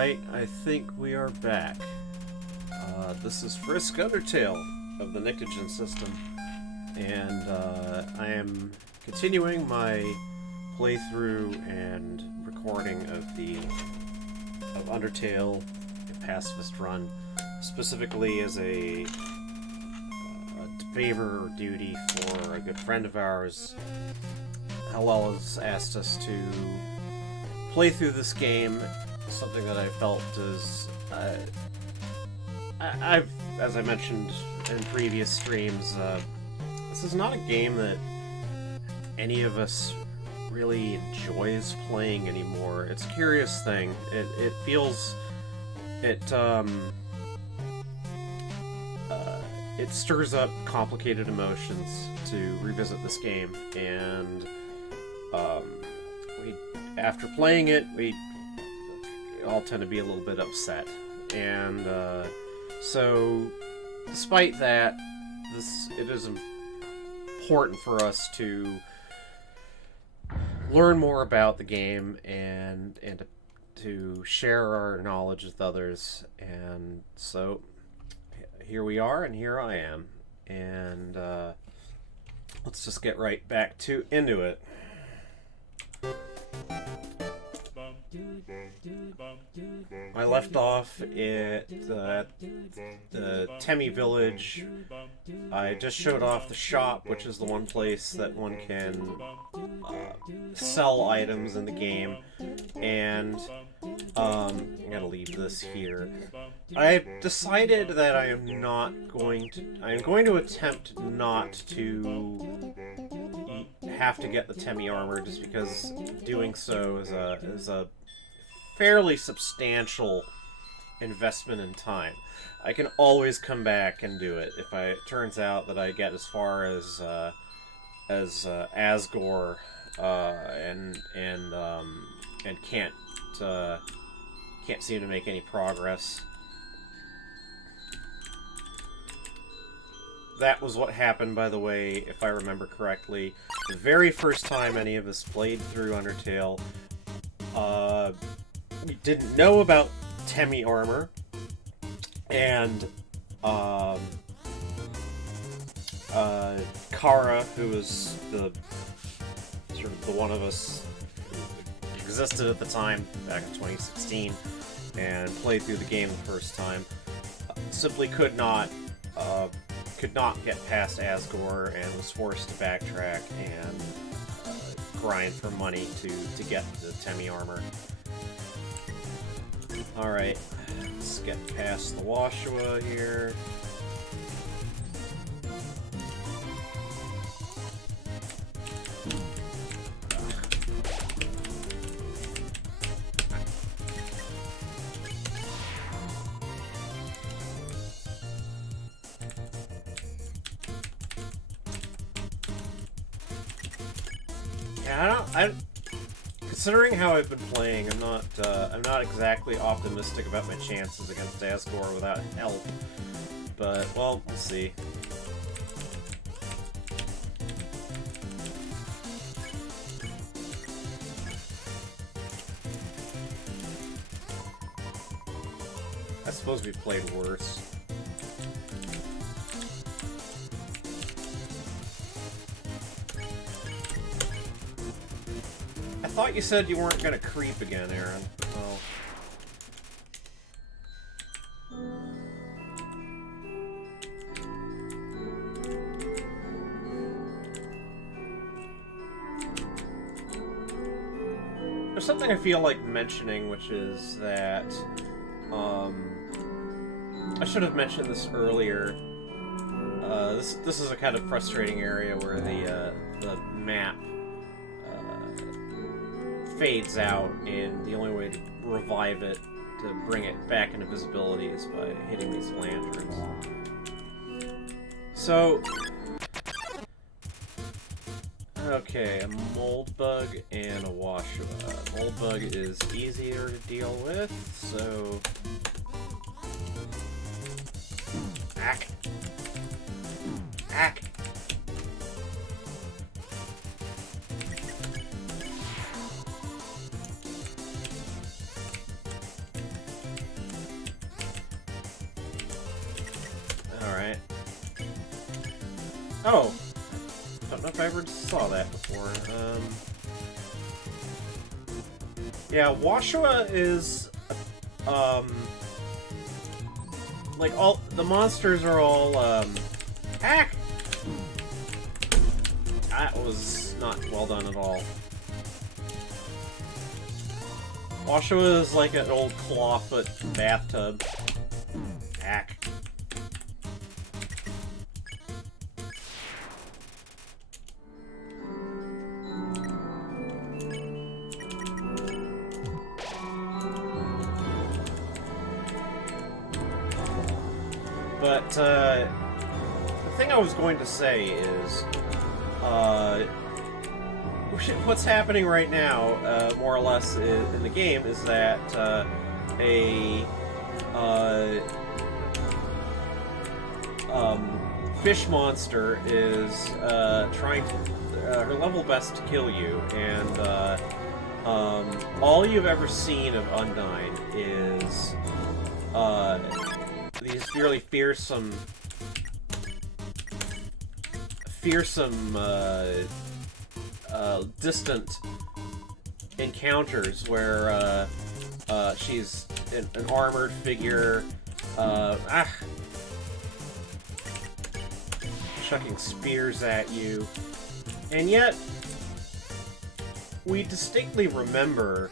Alright, I think we are back. This is Frisk Undertale of the Nyctogen system, and I am continuing my playthrough and recording of Undertale, a pacifist run, specifically as a favor or duty for a good friend of ours. Helel has asked us to play through this game, something that I felt is... as I mentioned in previous streams, this is not a game that any of us really enjoys playing anymore. It's a curious thing. It feels... It stirs up complicated emotions to revisit this game, and after playing it, we all tend to be a little bit upset. And so, despite that, it is important for us to learn more about the game and to share our knowledge with others. And so, here we are, and here I am. And let's just get right back into it. I left off at the Temi village. I just showed off the shop, which is the one place that one can sell items in the game. And I'm gonna leave this here. I decided that I'm going to attempt not to have to get the Temi armor, just because doing so is a fairly substantial investment in time. I can always come back and do it if it turns out that I get as far as Asgore and can't seem to make any progress. That was what happened, by the way, if I remember correctly. The very first time any of us played through Undertale, we didn't know about Temi armor, and Kara, who was the one of us who existed at the time, back in 2016, and played through the game the first time, simply could not get past Asgore and was forced to backtrack and grind for money to get the Temi armor. Alright, let's get past the Washua here. Considering how I've been playing, I'm not exactly optimistic about my chances against Asgore without help. But, well, we'll see. I suppose we played worse. I thought you said you weren't gonna creep again, Aaron. Oh. There's something I feel like mentioning, which is that I should have mentioned this earlier. This is a kind of frustrating area where the map fades out, and the only way to revive it, to bring it back into visibility, is by hitting these lanterns. So, okay, a mold bug and a Washua. Mold bug is easier to deal with, so... Ack! Ack! Oh, don't know if I ever saw that before. Yeah, Washua is, like, all the monsters are all, hack! That was not well done at all. Washua is like an old clawfoot bathtub. Hack. But, the thing I was going to say is, what's happening right now, more or less, in the game, is that, a fish monster is, trying her level best to kill you, and, all you've ever seen of Undyne is, these really fearsome, distant encounters where, she's an armored figure, chucking spears at you, and yet we distinctly remember,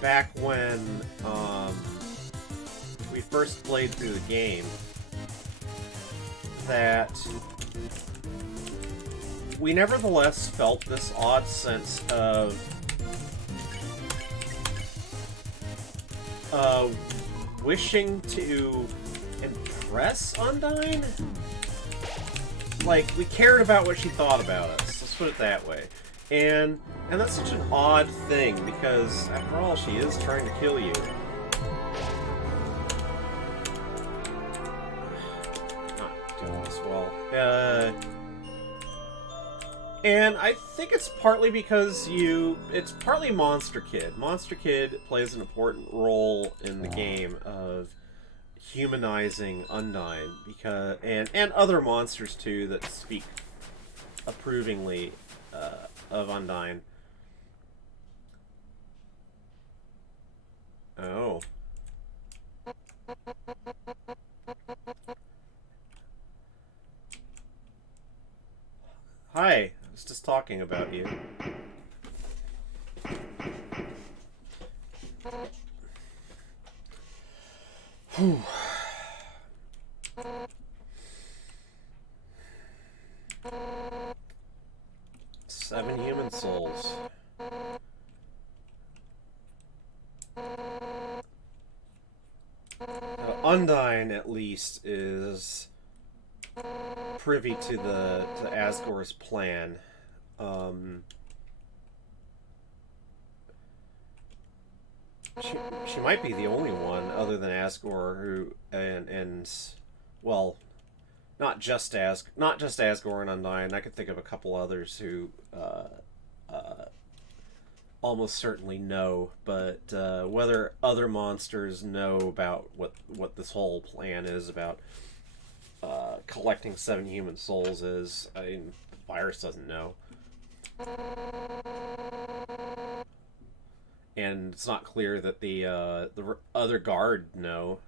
back when, we first played through the game, that we nevertheless felt this odd sense of wishing to impress Undyne? Like, we cared about what she thought about us, let's put it that way. And that's such an odd thing, because after all, she is trying to kill you. Not doing this well. And I think it's partly because it's partly Monster Kid. Monster Kid plays an important role in the game of humanizing Undyne, because and other monsters too that speak approvingly of Undyne. Oh. Hi, I was just talking about you. Whew. 7 human souls. Undyne, at least, is privy to Asgore's plan. She might be the only one other than Asgore who and well, not just Asgore and Undyne. I could think of a couple others who almost certainly know, but whether other monsters know about what this whole plan is about collecting 7 human souls is, I mean, the virus doesn't know. And it's not clear that the other guard know.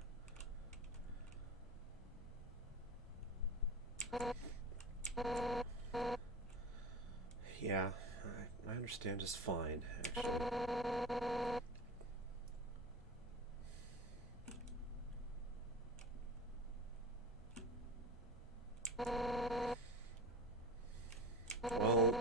Yeah, I understand just fine, actually. Well...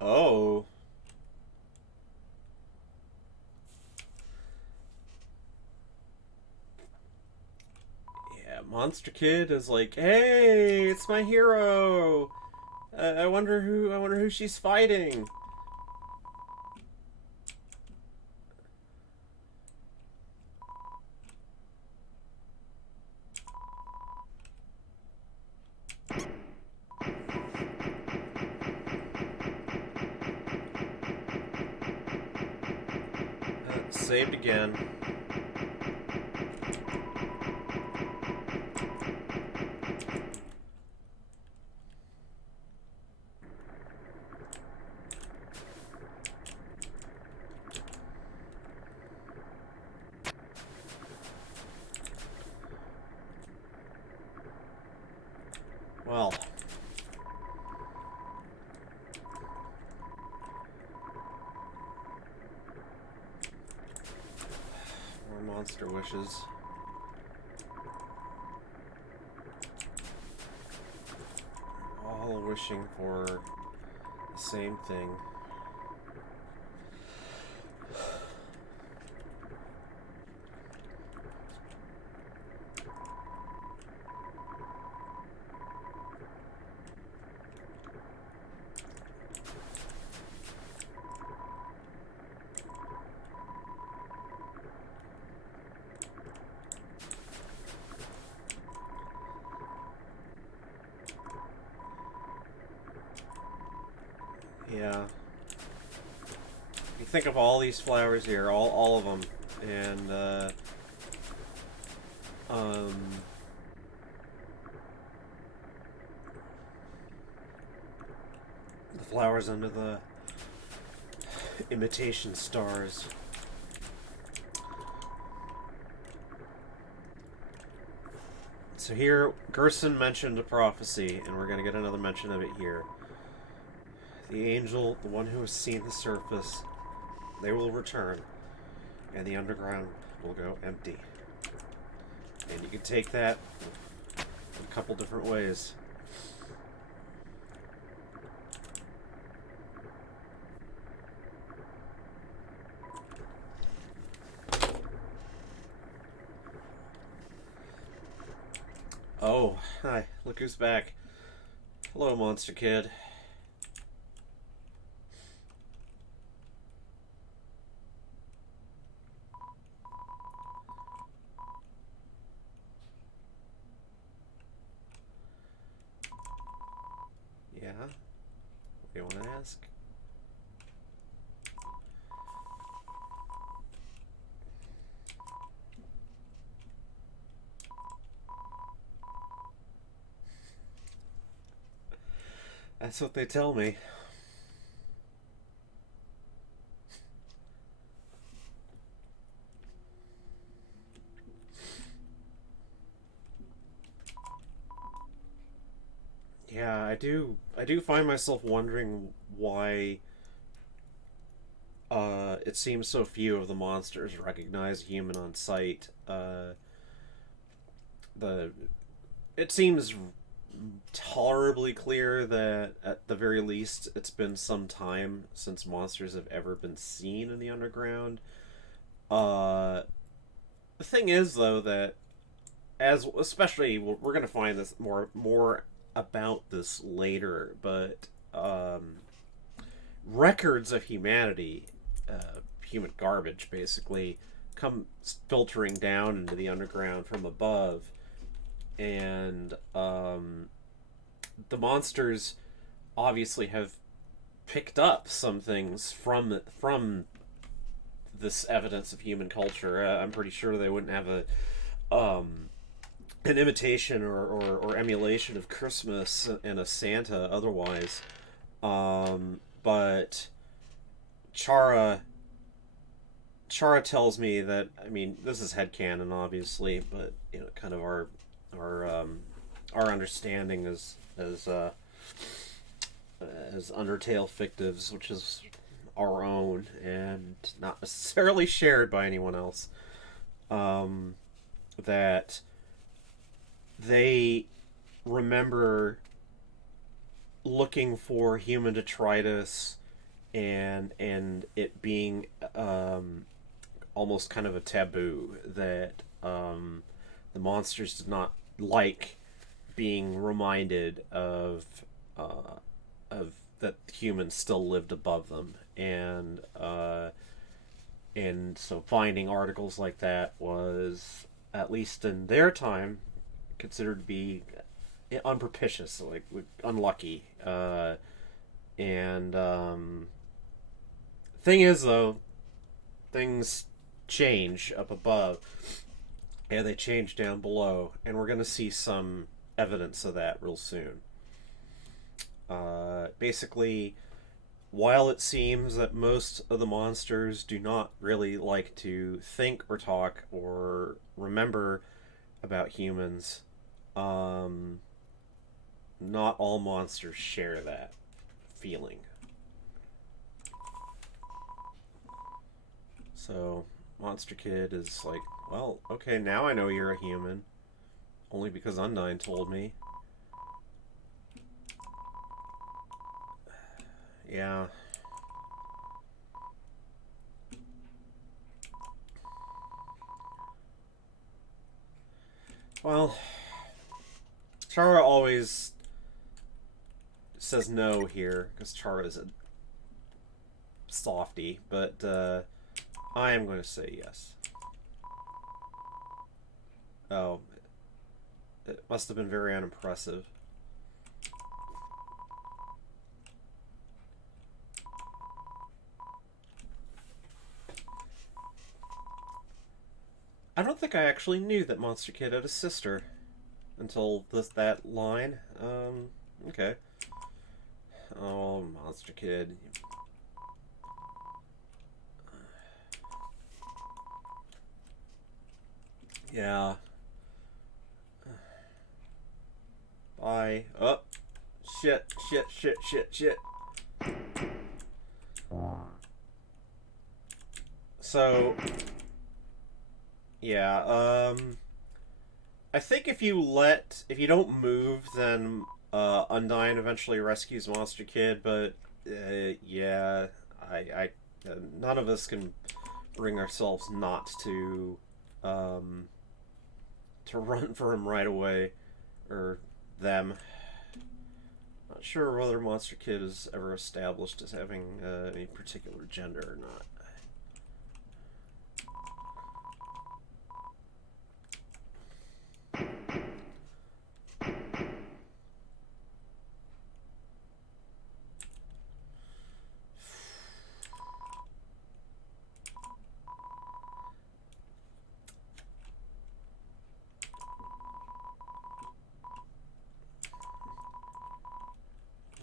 Oh... Monster Kid is like, hey, it's my hero. I wonder who she's fighting. saved again. Well. More monster wishes. All wishing for the same thing. Yeah. You think of all these flowers here, all of them, and the flowers under the imitation stars. So here, Gerson mentioned a prophecy, and we're going to get another mention of it here. The angel, the one who has seen the surface, they will return, and the underground will go empty. And you can take that in a couple different ways. Oh, hi, look who's back. Hello, Monster Kid. Yeah? What do you want to ask? That's what they tell me. Yeah, I do find myself wondering why it seems so few of the monsters recognize a human on sight. It seems tolerably clear that at the very least it's been some time since monsters have ever been seen in the underground. The thing is, though, that as especially we're going to find this more about this later, but records of humanity, human garbage, basically, come filtering down into the underground from above, and the monsters obviously have picked up some things from this evidence of human culture. I'm pretty sure they wouldn't have an imitation or emulation of Christmas and a Santa otherwise. But Chara tells me that, I mean, this is headcanon obviously, but you know, kind of our understanding as Undertale fictives, which is our own and not necessarily shared by anyone else. That they remember looking for human detritus and it being almost kind of a taboo, that the monsters did not like being reminded of that humans still lived above them, and so finding articles like that was, at least in their time, considered to be unpropitious, like unlucky. And thing is, though, things change up above, and they change down below, and we're going to see some evidence of that real soon. Basically, while it seems that most of the monsters do not really like to think or talk or remember about humans, not all monsters share that feeling. So, Monster Kid is like, well, okay, now I know you're a human. Only because Undyne told me. Yeah. Well, Chara always says no here, because Chara's a softie, but I am going to say yes. Oh, it must have been very unimpressive. I don't think I actually knew that Monster Kid had a sister until that line. Okay. Oh, Monster Kid. Yeah. Bye. Oh. Shit. So, yeah, I think if you don't move, then Undyne eventually rescues Monster Kid, but yeah, none of us can bring ourselves not to run for him right away, or them. Not sure whether Monster Kid is ever established as having any particular gender or not.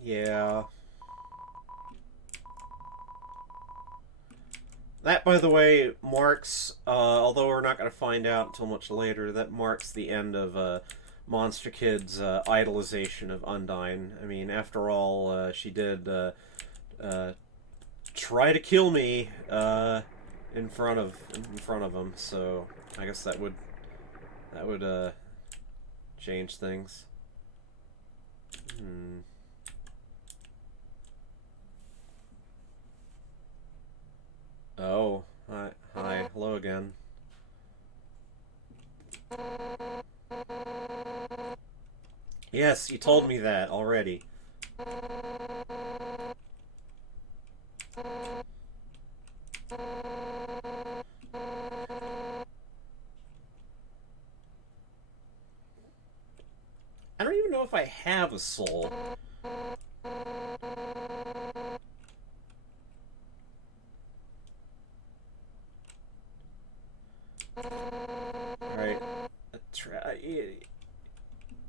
Yeah. That, by the way, marks, although we're not going to find out until much later, that marks the end of Monster Kid's idolization of Undyne. I mean, after all, she did try to kill me in front of him, so I guess that would change things. Oh, hi, hello again. Yes, you told me that already. I don't even know if I have a soul. Alright.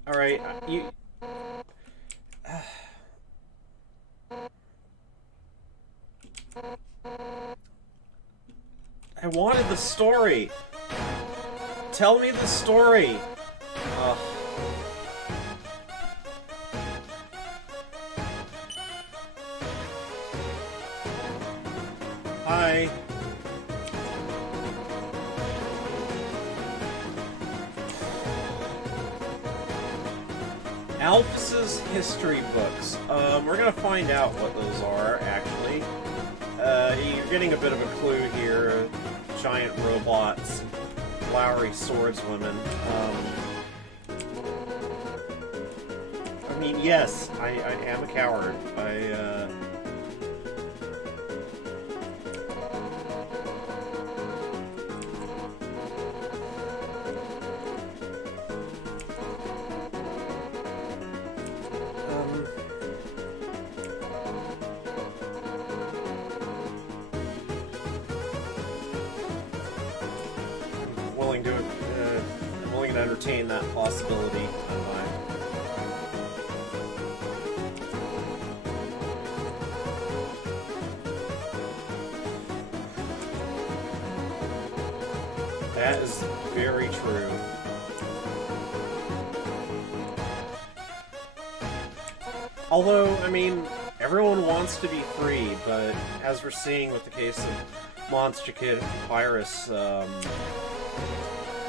Alright, you... I wanted the story! Tell me the story! Hi. Alphys's history books. We're gonna find out what those are, actually. You're getting a bit of a clue here. Giant robots, flowery swordswomen. I mean, yes, I am a coward. entertain that possibility. That is very true. Although, I mean, everyone wants to be free, but as we're seeing with the case of Monster Kid and Papyrus,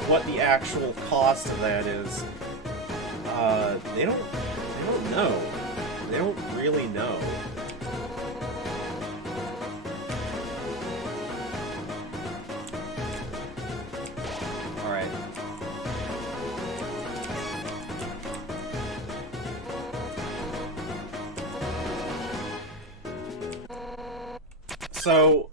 what the actual cost of that is, they don't know. They don't really know. Alright. So,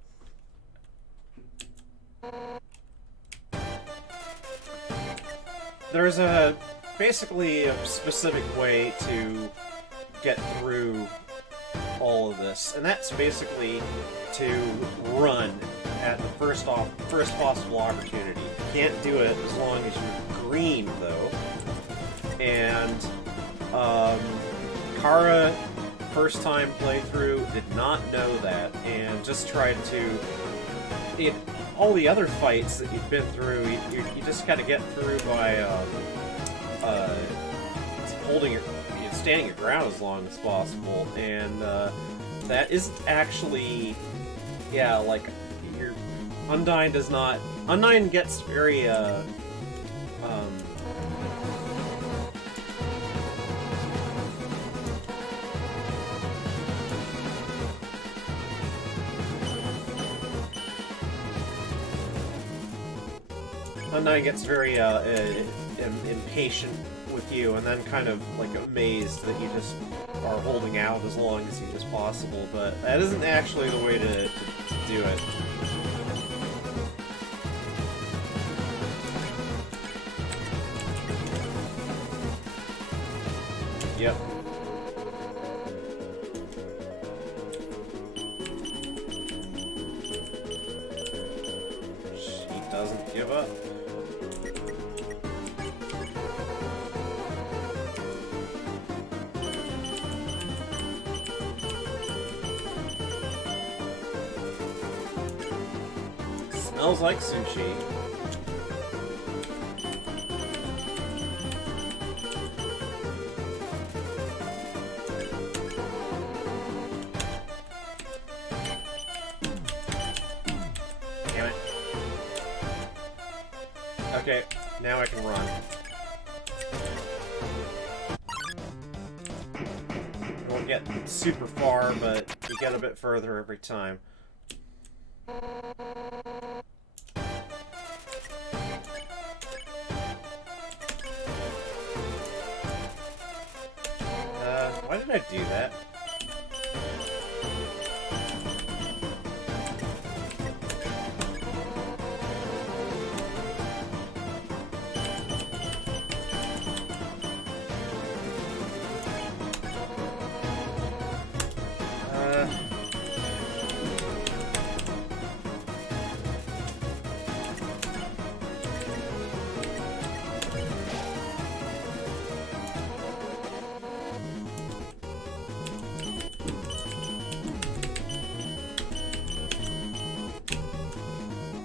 there's basically a specific way to get through all of this, and that's basically to run at the first possible opportunity. You can't do it as long as you're green, though. And Kara, first time playthrough, did not know that, and just tried to... all the other fights that you've been through, you just gotta get through by standing your ground as long as possible, and that isn't actually, yeah, like, your Undyne does not. Undyne gets very Undyne gets very impatient with you, and then kind of like amazed that you just are holding out as long as possible. But that isn't actually the way to do it. Yep. She doesn't give up. Smells like sushi. Damn it. Okay, now I can run. We won't get super far, but we get a bit further every time. Why did I do that?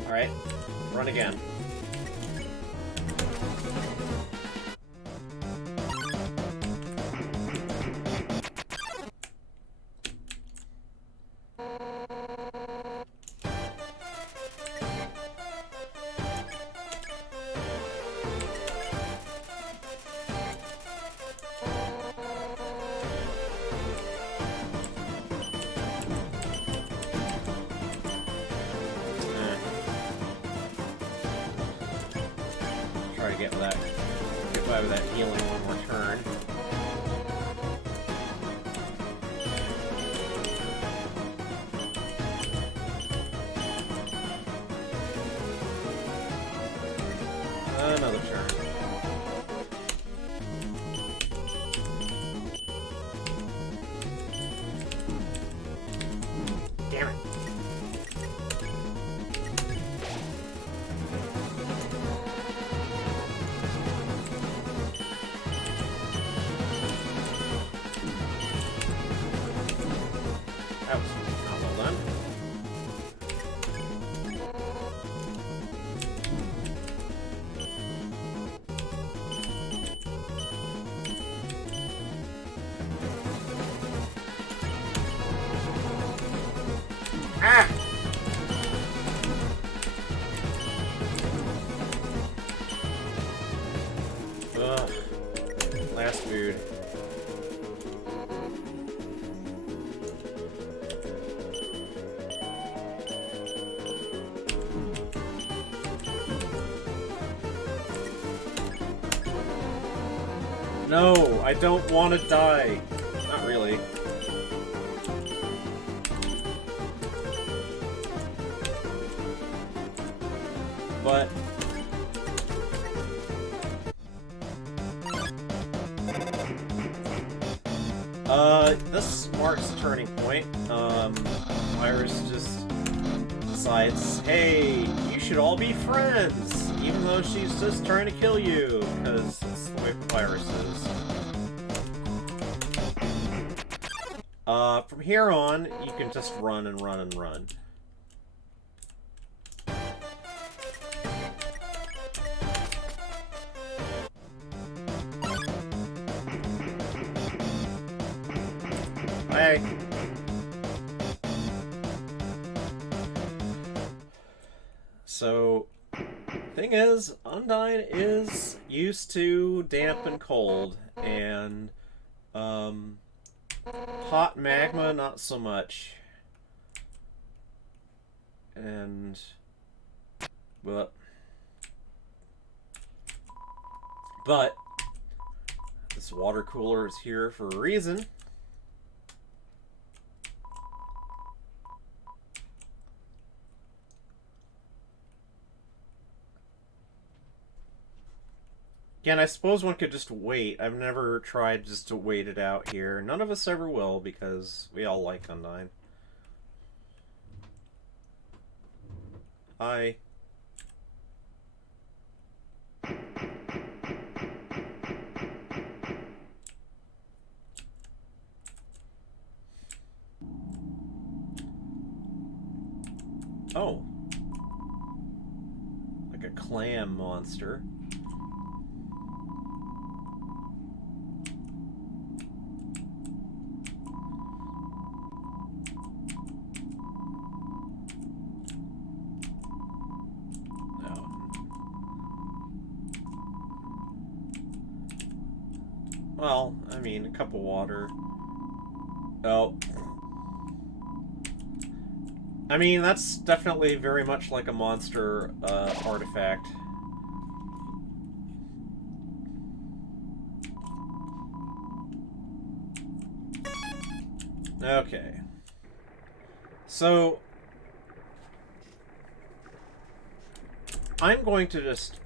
Alright, run again. Get by with that healing one more turn. Another turn. Damn it. No, I don't want to die. Not really. But... this marks a turning point. Iris just decides, hey, you should all be friends, even though she's just trying to kill you, because that's the way Iris is. From here on, you can just run and run and run. Hey. So, thing is, Undyne is used to damp and cold, and, hot magma, not so much. And, but this water cooler is here for a reason. Again, I suppose one could just wait. I've never tried just to wait it out here. None of us ever will, because we all like Undyne. Hi. Oh. Like a clam monster. Well, I mean, a cup of water. Oh. I mean, that's definitely very much like a monster artifact. Okay. So, I'm going to just,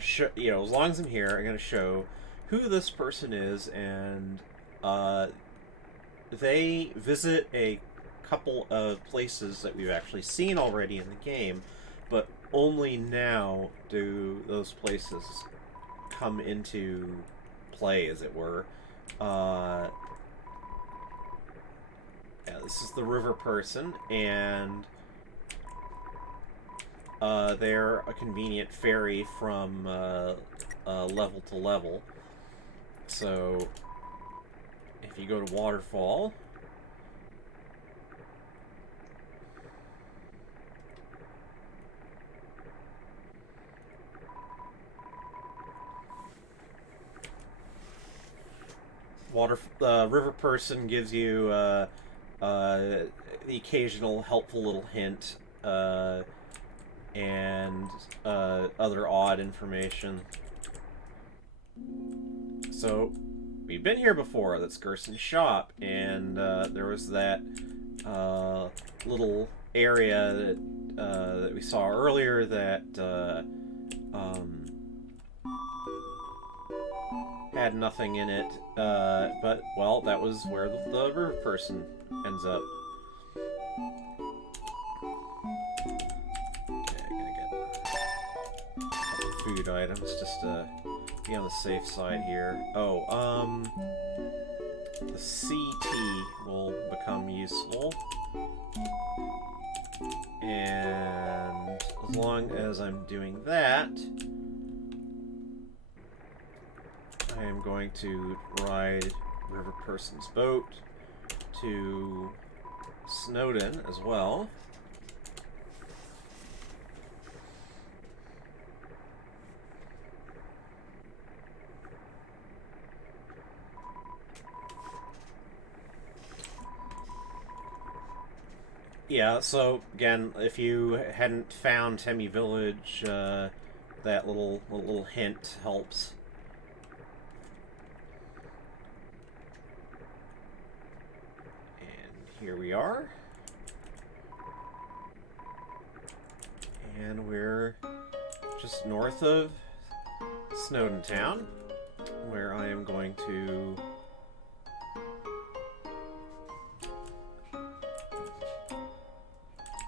show, as long as I'm here, I'm going to show who this person is, and they visit a couple of places that we've actually seen already in the game, but only now do those places come into play, as it were. Yeah, this is the river person, and they're a convenient ferry from level to level. So, if you go to Waterfall, river person gives you the occasional helpful little hint and other odd information. So, we've been here before. That's Gerson's shop, and there was that little area that we saw earlier that had nothing in it, but, well, that was where the river person ends up. Okay, I'm gonna get a couple food items just to be on the safe side here. Oh, the CT will become useful. And as long as I'm doing that, I am going to ride River Person's boat to Snowdon as well. Yeah, so again, if you hadn't found Temi Village, that little hint helps. here we are. And we're just north of Snowden Town, where I am going to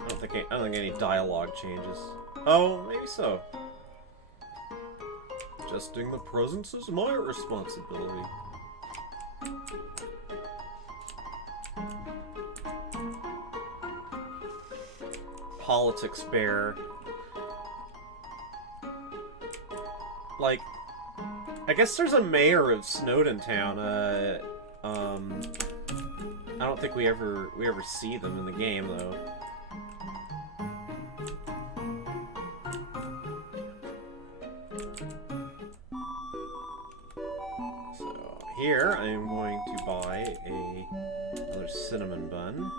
I don't think any dialogue changes. Oh, maybe so. Adjusting the presence is my responsibility. Politics bear. Like, I guess there's a mayor of Snowden Town. I don't think we ever see them in the game though. So here I am going to buy another cinnamon bun.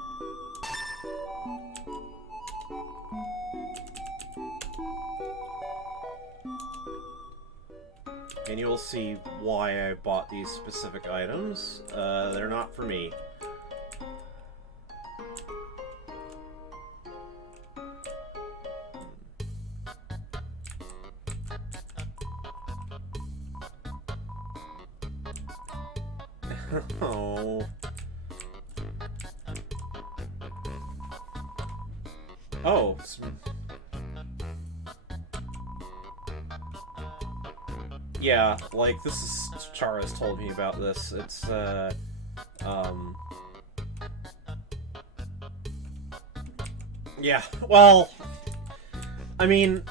And you'll see why I bought these specific items. They're not for me. Oh. Oh. Yeah, like, this is... Chara's told me about this. It's, yeah, well... I mean,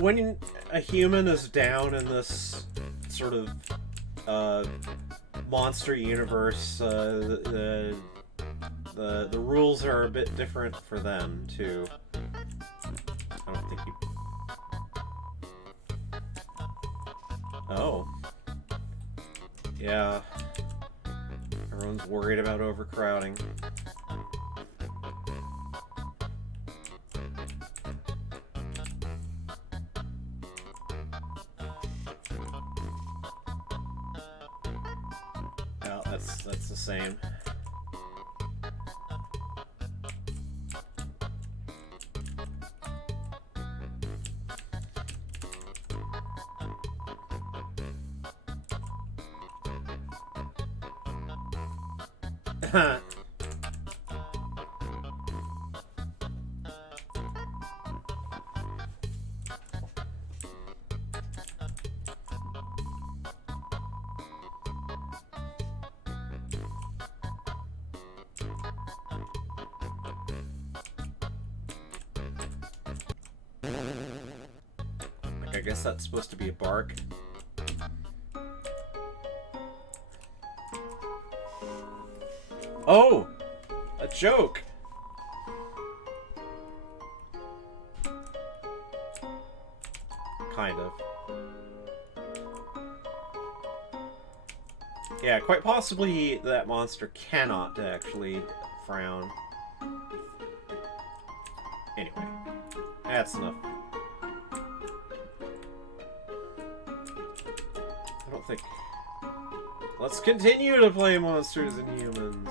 when a human is down in this sort of, monster universe, the rules are a bit different for them, too. I don't think you... Oh. Yeah. Everyone's worried about overcrowding. Well, that's the same. I guess that's supposed to be a bark. Oh! A joke! Kind of. Yeah, quite possibly that monster cannot actually frown. Anyway, that's enough. I don't think... Let's continue to play Monsters and Humans.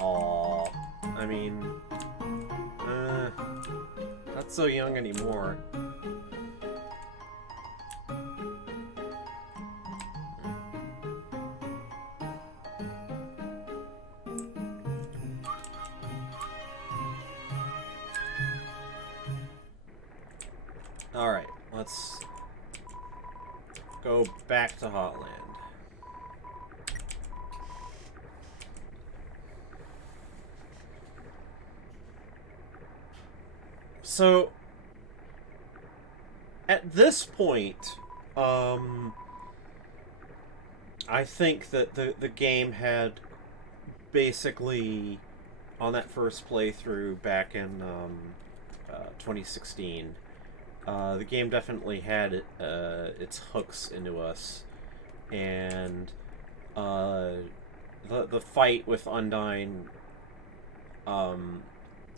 Aww. I mean... not so young anymore. Alright, let's go back to Hotland. So, at this point, I think that the game had basically, on that first playthrough back in 2016, the game definitely had its hooks into us, and the fight with Undyne,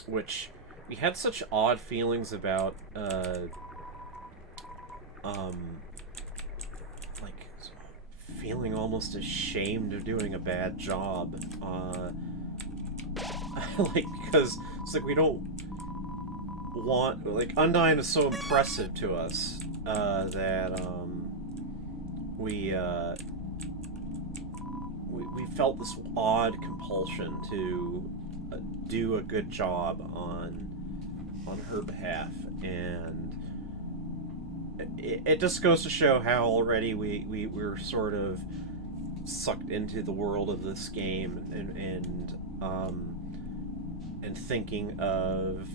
which we had such odd feelings about, feeling almost ashamed of doing a bad job. Like, because it's like we don't want... Like, Undyne is so impressive to us that we felt this odd compulsion to do a good job on her behalf, and it just goes to show how already we're sort of sucked into the world of this game and thinking of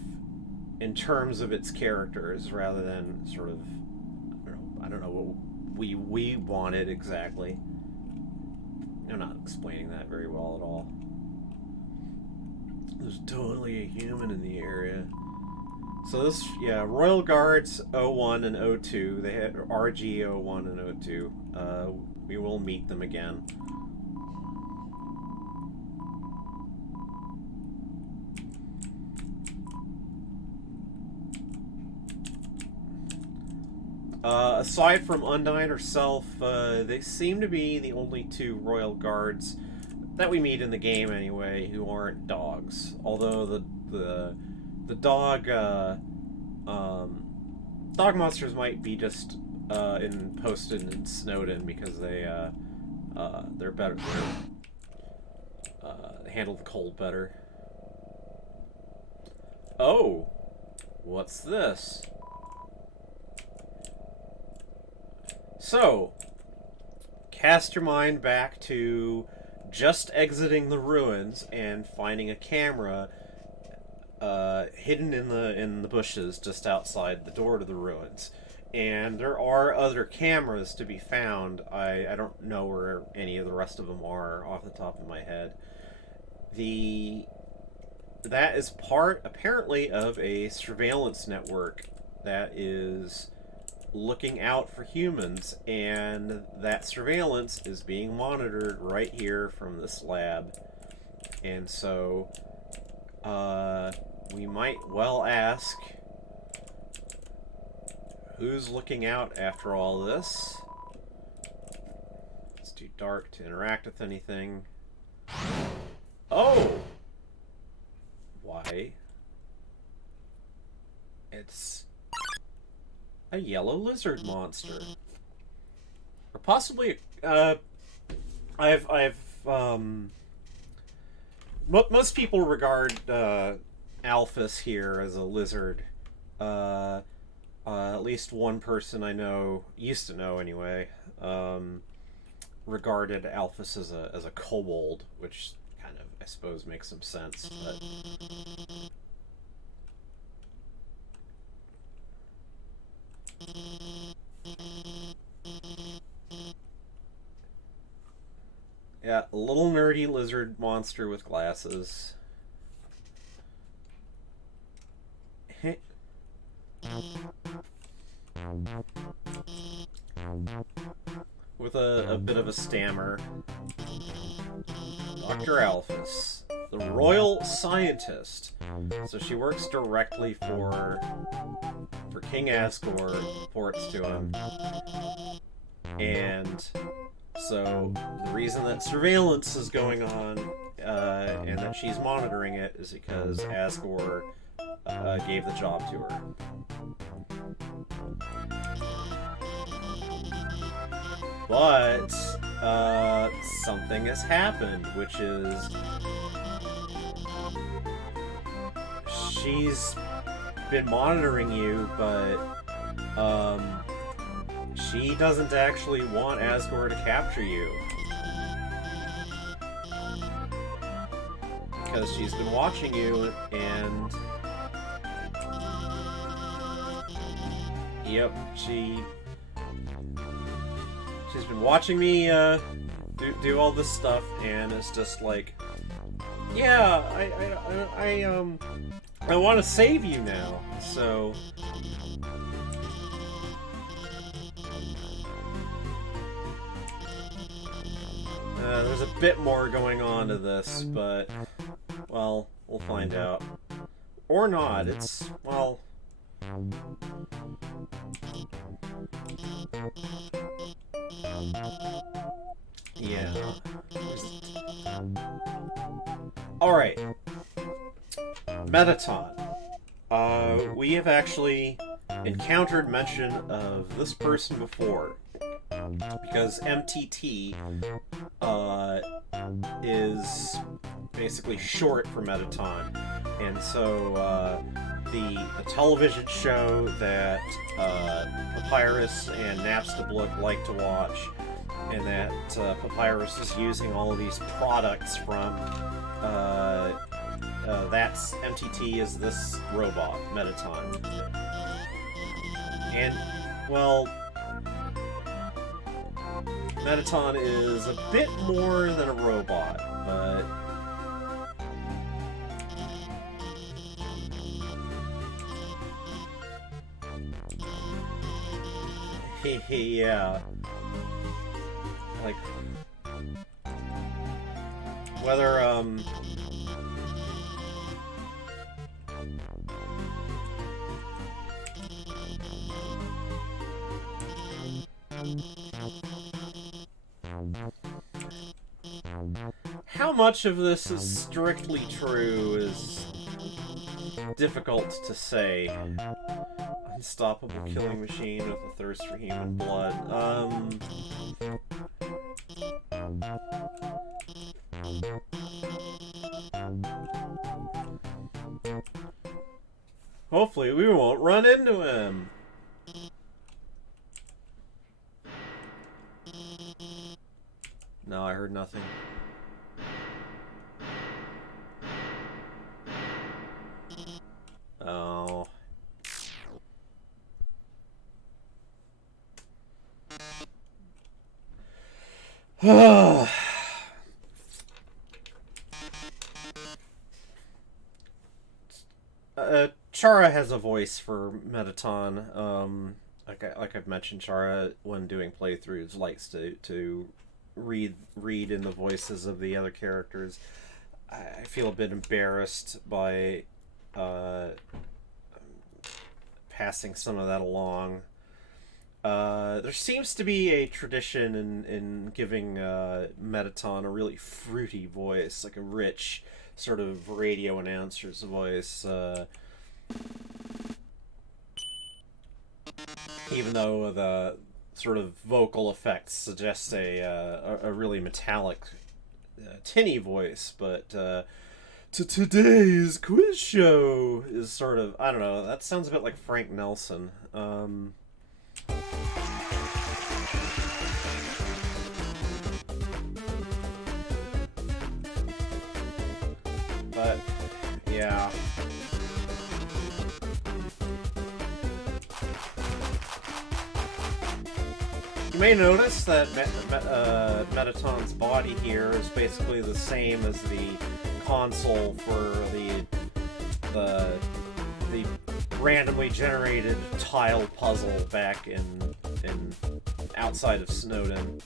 in terms of its characters rather than sort of I don't know what we wanted exactly. I'm not explaining that very well at all. There's totally a human in the area. So this, yeah, Royal Guards 01 and 02. They had RG 01 and 02. We will meet them again. Aside from Undyne herself, they seem to be the only two Royal Guards that we meet in the game anyway who aren't dogs. Although the dog dog monsters might be just posted in Snowden because they're better. They handle the cold better. Oh, what's this? So, cast your mind back to just exiting the ruins and finding a camera hidden in the bushes just outside the door to the ruins. And there are other cameras to be found. I don't know where any of the rest of them are off the top of my head. That is part, apparently, of a surveillance network that is looking out for humans, and that surveillance is being monitored right here from this lab. And so we might well ask, who's looking out after all this? It's too dark to interact with anything. Oh! Why? It's a yellow lizard monster, or possibly most people regard Alphys here as a lizard. At least one person I know, used to know anyway, regarded Alphys as a kobold, which kind of, I suppose, makes some sense. But yeah, a little nerdy lizard monster with glasses. With a bit of a stammer. Dr. Alphys, the royal scientist. So she works directly for King Asgore, reports to him. And so the reason that surveillance is going on and that she's monitoring it is because Asgore gave the job to her. But something has happened, which is she's been monitoring you, but she doesn't actually want Asgore to capture you. Because she's been watching you, and yep, she's been watching me do all this stuff, and it's just like, yeah, I want to save you now. So there's a bit more going on to this, but well, we'll find out. Or not. It's, well, Yeah. Alright. Metaton. We have actually encountered mention of this person before. Because MTT is basically short for Metaton. And so the television show that Papyrus and Napstablook like to watch, and that Papyrus is using all of these products from, that's MTT is this robot, Metaton. And, well, Metaton is a bit more than a robot, but... yeah. Like... Whether, how much of this is strictly true is difficult to say. Unstoppable killing machine with a thirst for human blood. Hopefully we won't run into him. No, I heard nothing. Oh. Chara has a voice for Metaton. Like I've mentioned, Chara, when doing playthroughs, likes to read in the voices of the other characters. I feel a bit embarrassed by passing some of that along. There seems to be a tradition in giving Metaton a really fruity voice, like a rich sort of radio announcer's voice. Even though the sort of vocal effects suggest a really metallic, tinny voice, but today's quiz show is sort of, I don't know, that sounds a bit like Frank Nelson. But, yeah. You may notice that Metaton's body here is basically the same as the console for the randomly generated tile puzzle back in outside of Snowden.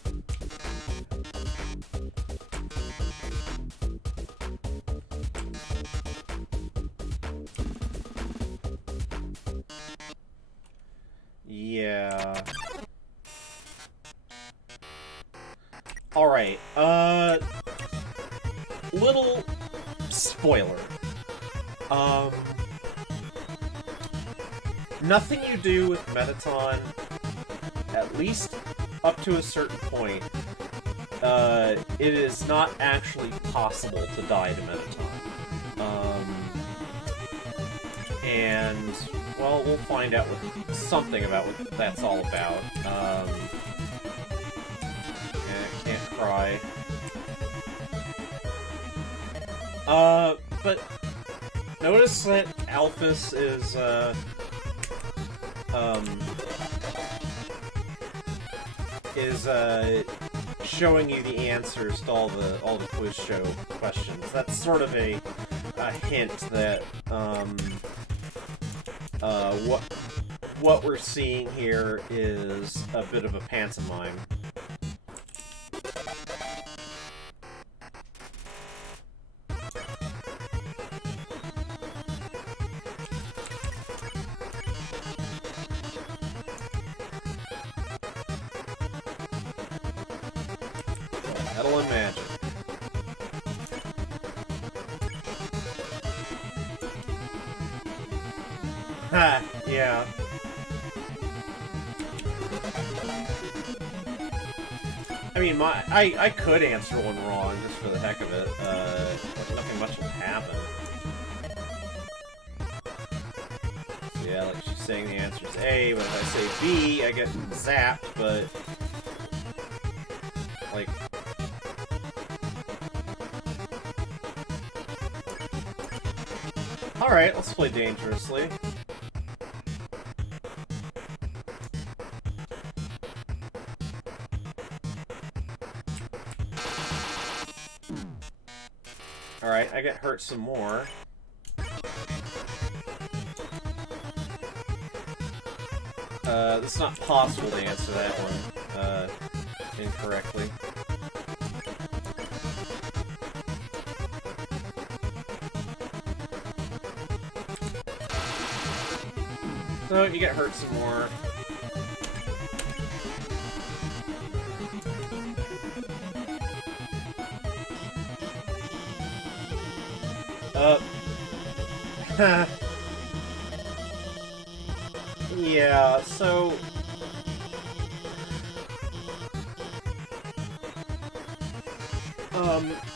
Yeah. Alright, little spoiler. Nothing you do with Metaton, at least up to a certain point, it is not actually possible to die to Metaton. And, well, we'll find out something about what that's all about. Can't cry. But notice that Alphys is showing you the answers to all the quiz show questions. That's sort of a hint that what we're seeing here is a bit of a pantomime. Metal and magic. Ha! Yeah. I mean, I could answer one wrong just for the heck of it. Nothing much will happen. So yeah, like she's saying the answer is A, but if I say B, I get zapped, but... like... Alright, let's play dangerously. Alright, I get hurt some more. It's not possible to answer that one, incorrectly. So, you get hurt some more. Yeah, so...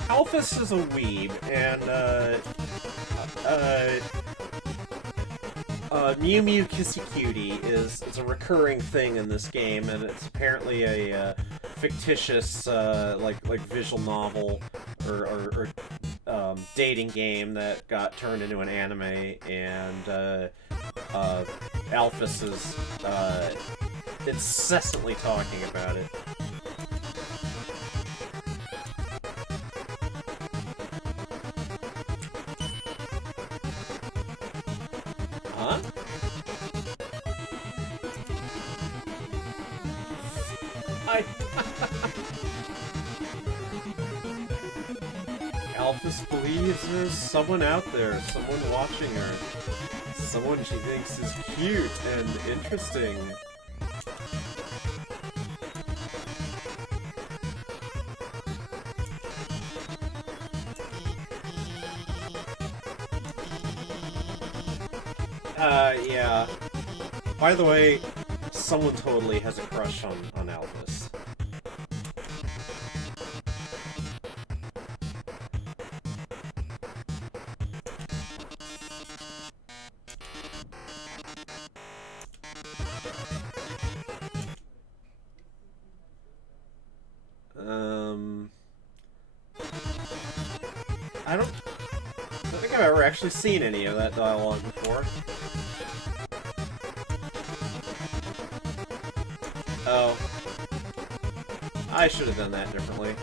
Alphys is a weeb, and, Mew Mew Kissy Cutie is a recurring thing in this game, and it's apparently a, fictitious, like visual novel, or dating game that got turned into an anime, and, Alphys is, incessantly talking about it. Huh? Alphys believes there's someone out there, someone watching her. Someone she thinks is cute and interesting. Yeah. By the way, someone totally has a crush on Alphys. I don't think I've ever actually seen any of that dialogue before. Oh. I should have done that differently.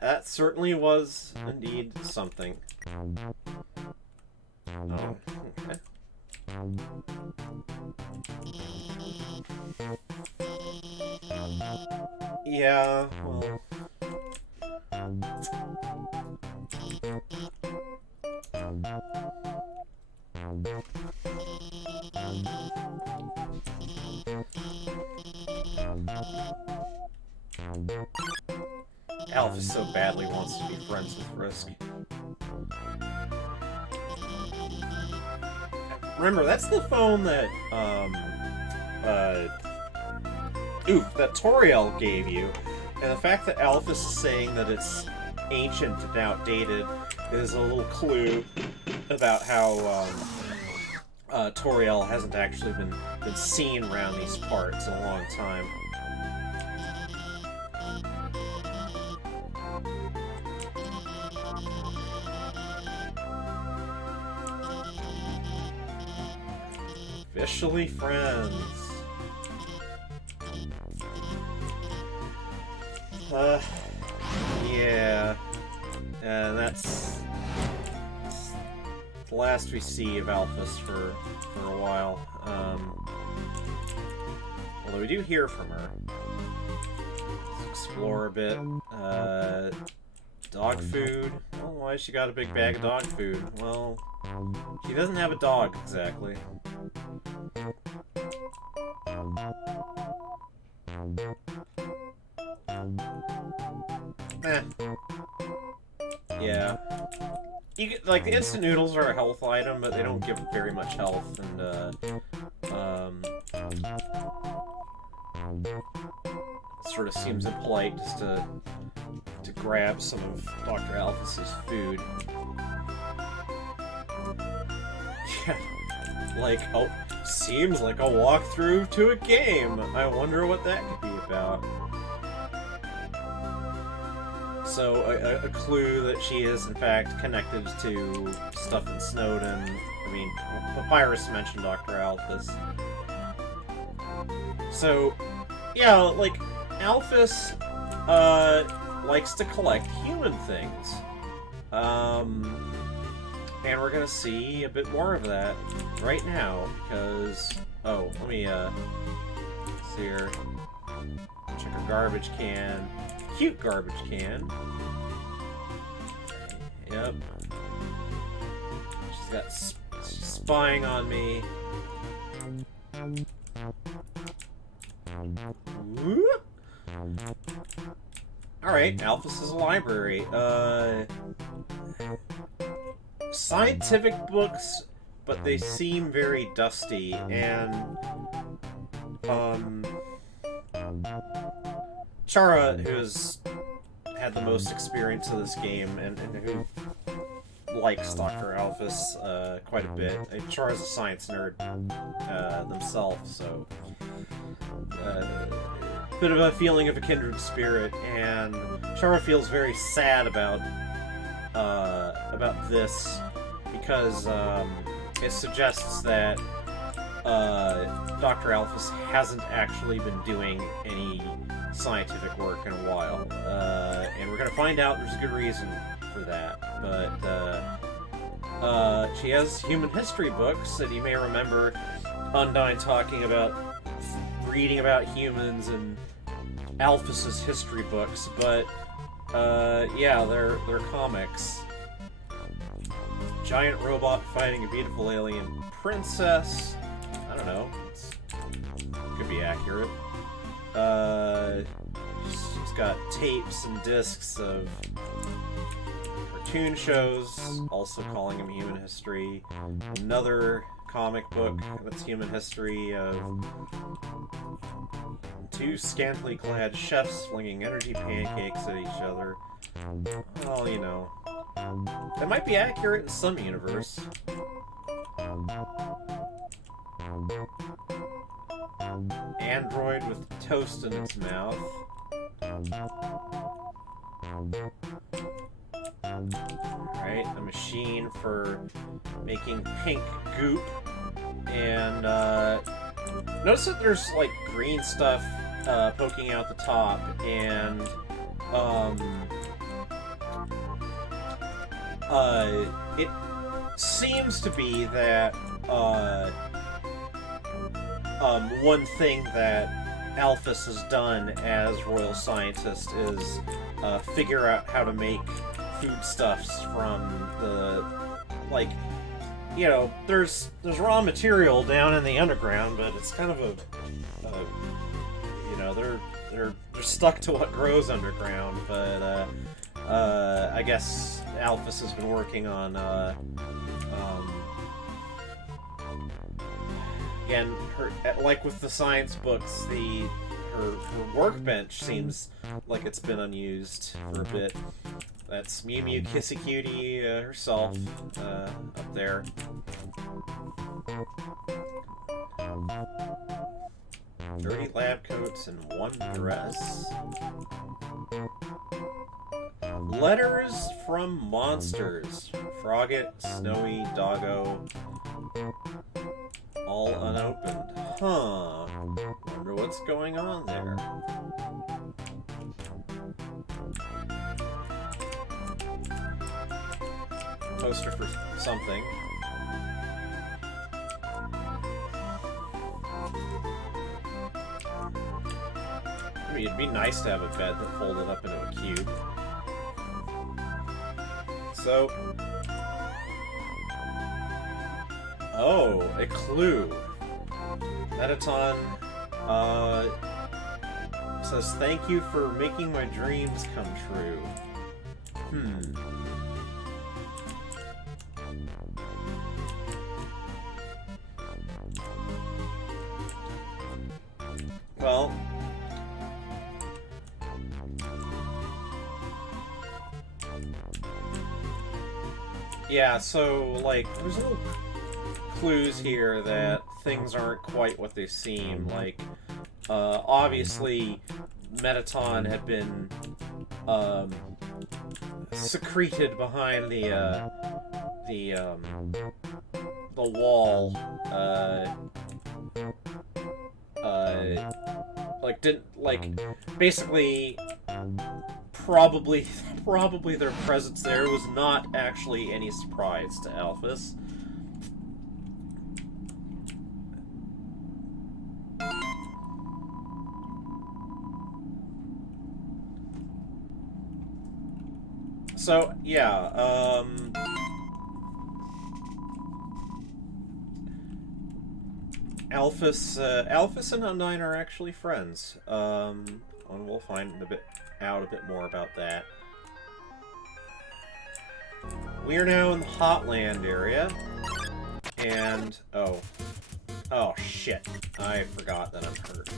That certainly was indeed something. Oh, okay. Yeah, well... Alphys so badly wants to be friends with Frisk. Remember, that's the phone that, that Toriel gave you. And the fact that Alphys is saying that it's ancient and outdated is a little clue about how, Toriel hasn't actually been seen around these parts in a long time. Officially friends. Yeah. And that's the last we see of Alphys for a while. Although we do hear from her. Let's explore a bit. Dog food. Well, why she got a big bag of dog food? Well, she doesn't have a dog, exactly. Eh. Yeah. You get, like, the instant noodles are a health item, but they don't give very much health, and, it sort of seems impolite just to grab some of Dr. Alphys's food. Yeah, like, oh, seems like a walkthrough to a game. I wonder what that could be about. So, a clue that she is, in fact, connected to stuff in Snowden. I mean, Papyrus mentioned Dr. Alphys. So, yeah, like, Alphys, likes to collect human things. And we're gonna see a bit more of that right now, because... Oh, let me, see here. Check her garbage can. Cute garbage can. Yep. She's spying on me. Whoop. Alright, Alphys is a library. Scientific books, but they seem very dusty, and, Chara, who's had the most experience of this game, and who likes Dr. Alphys, quite a bit. Chara's a science nerd, themselves, so... bit of a feeling of a kindred spirit, and Chara feels very sad about this, because, it suggests that, Dr. Alphys hasn't actually been doing any scientific work in a while, and we're gonna find out there's a good reason for that, but, she has human history books that you may remember Undyne talking about reading about humans and Alphys's history books, but, yeah, they're comics. Giant robot fighting a beautiful alien princess. I don't know. Could be accurate. She's got tapes and discs of cartoon shows, also calling them human history. Another comic book that's human history of two scantily clad chefs flinging energy pancakes at each other. Well, you know, that might be accurate in some universe. Android with toast in its mouth. Alright, a machine for making pink goop. And, notice that there's, like, green stuff, poking out the top, and, it seems to be that, one thing that Alphys has done as royal scientist is, figure out how to make foodstuffs from the, like, you know, there's raw material down in the underground, but it's kind of you know, they're stuck to what grows underground, but, I guess Alphys has been working on, again, like with the science books, her workbench seems like it's been unused for a bit. That's Mew Mew Kissy Cutie herself, up there. 30 lab coats and 1 dress. Letters from monsters. Frogget, Snowy, Doggo. All unopened. Huh. Wonder what's going on there. Poster for something. it'd be nice to have a bed that folded up into a cube. So... Oh, a clue. Metaton, says, thank you for making my dreams come true. Well... Yeah, so, like, there's little clues here that things aren't quite what they seem. Like, obviously, Metaton had been, secreted behind the wall, like, didn't, like, basically, probably their presence there was not actually any surprise to Alphys. So, yeah, Alphys and Undyne are actually friends. And we'll find out a bit more about that. We are now in the Hotland area, and oh shit! I forgot that I'm hurt.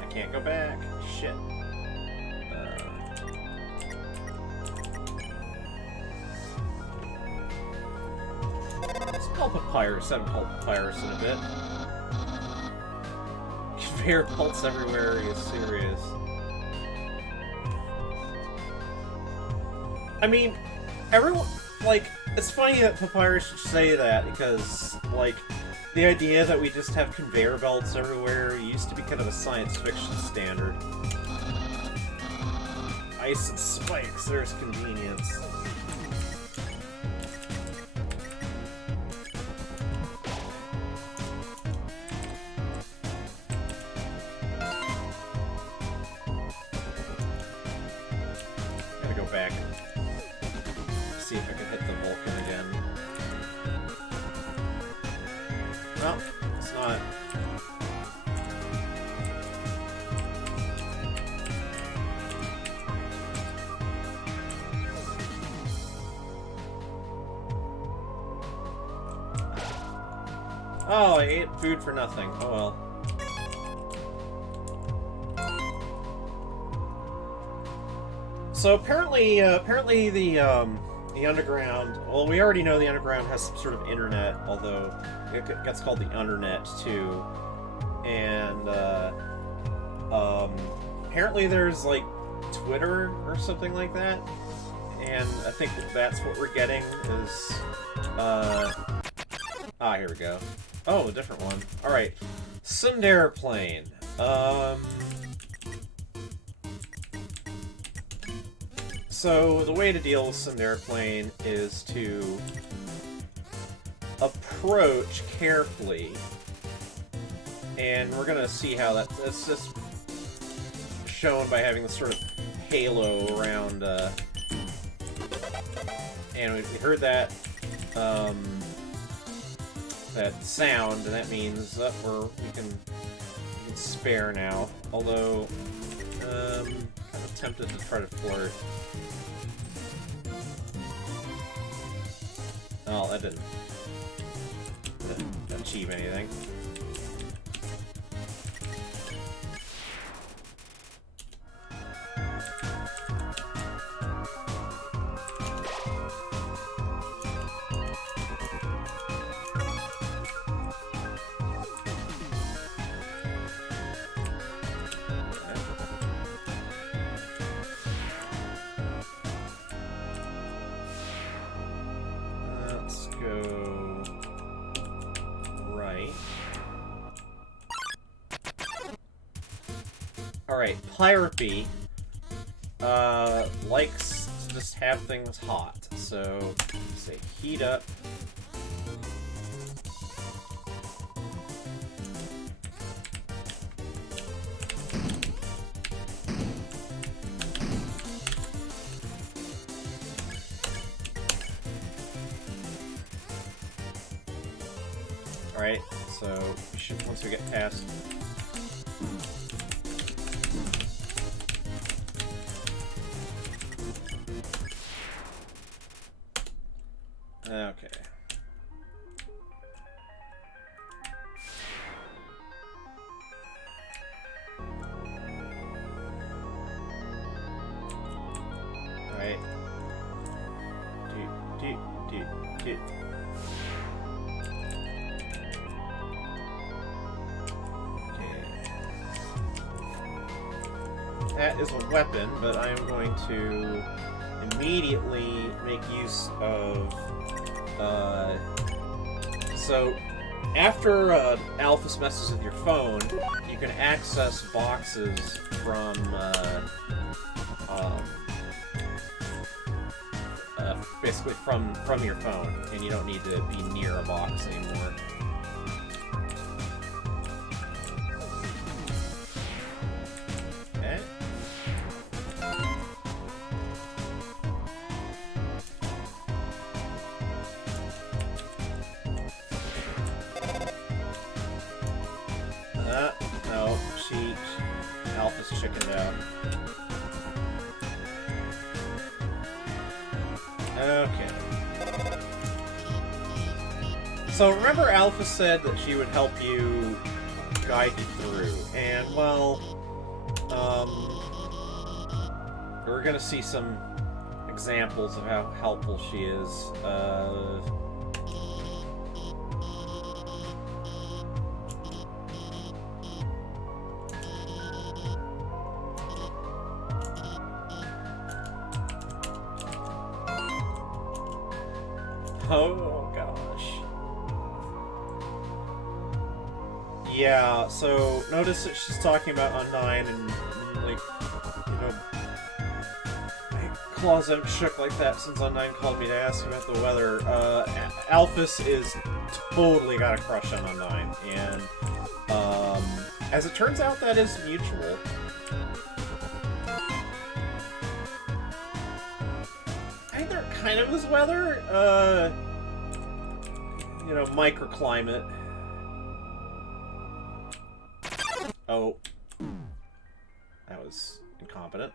I can't go back. Shit. Let's call Papyrus. I haven't called Papyrus in a bit. Conveyor belts everywhere. Are you serious? I mean, everyone, like, it's funny that Papyrus should say that, because, like, the idea that we just have conveyor belts everywhere used to be kind of a science fiction standard. Ice and spikes, there's convenience. Gotta go back and see if I can hit the Vulcan again. Well, it's not. Oh, I ate food for nothing. Oh well. So apparently the underground. Well, we already know the underground has some sort of internet, although it gets called the Undernet too. And apparently there's like Twitter or something like that. And I think that's what we're getting is here we go. Oh, a different one. All right, Sundar Plane. So the way to deal with Sundar Plane is to approach carefully, and we're gonna see how that's just shown by having this sort of halo around. And we heard that that sound, and that means that we can spare now. Although, kind of tempted to try to flirt. Oh, that didn't achieve anything. Let's go right. Alright, Plurality likes to just have things hot. So say heat up. Alright, so once we get past... Okay. Alright. Do. That is a weapon, but I am going to immediately make use of... So, after Alphys messes with your phone, you can access boxes from basically from your phone, and you don't need to be near a box anymore. Okay. No, Alphys chickened out. Okay. So remember Alphys said that she would help you guide you through, and well, we're gonna see some examples of how helpful she is. Oh gosh. Yeah, so notice that she's talking about Undyne and like, you know, my claws haven't shook like that since Undyne called me to ask about the weather. Alphys is totally got a crush on Undyne, and as it turns out, that is mutual. Kind of this weather, you know, microclimate. Oh. That was incompetent.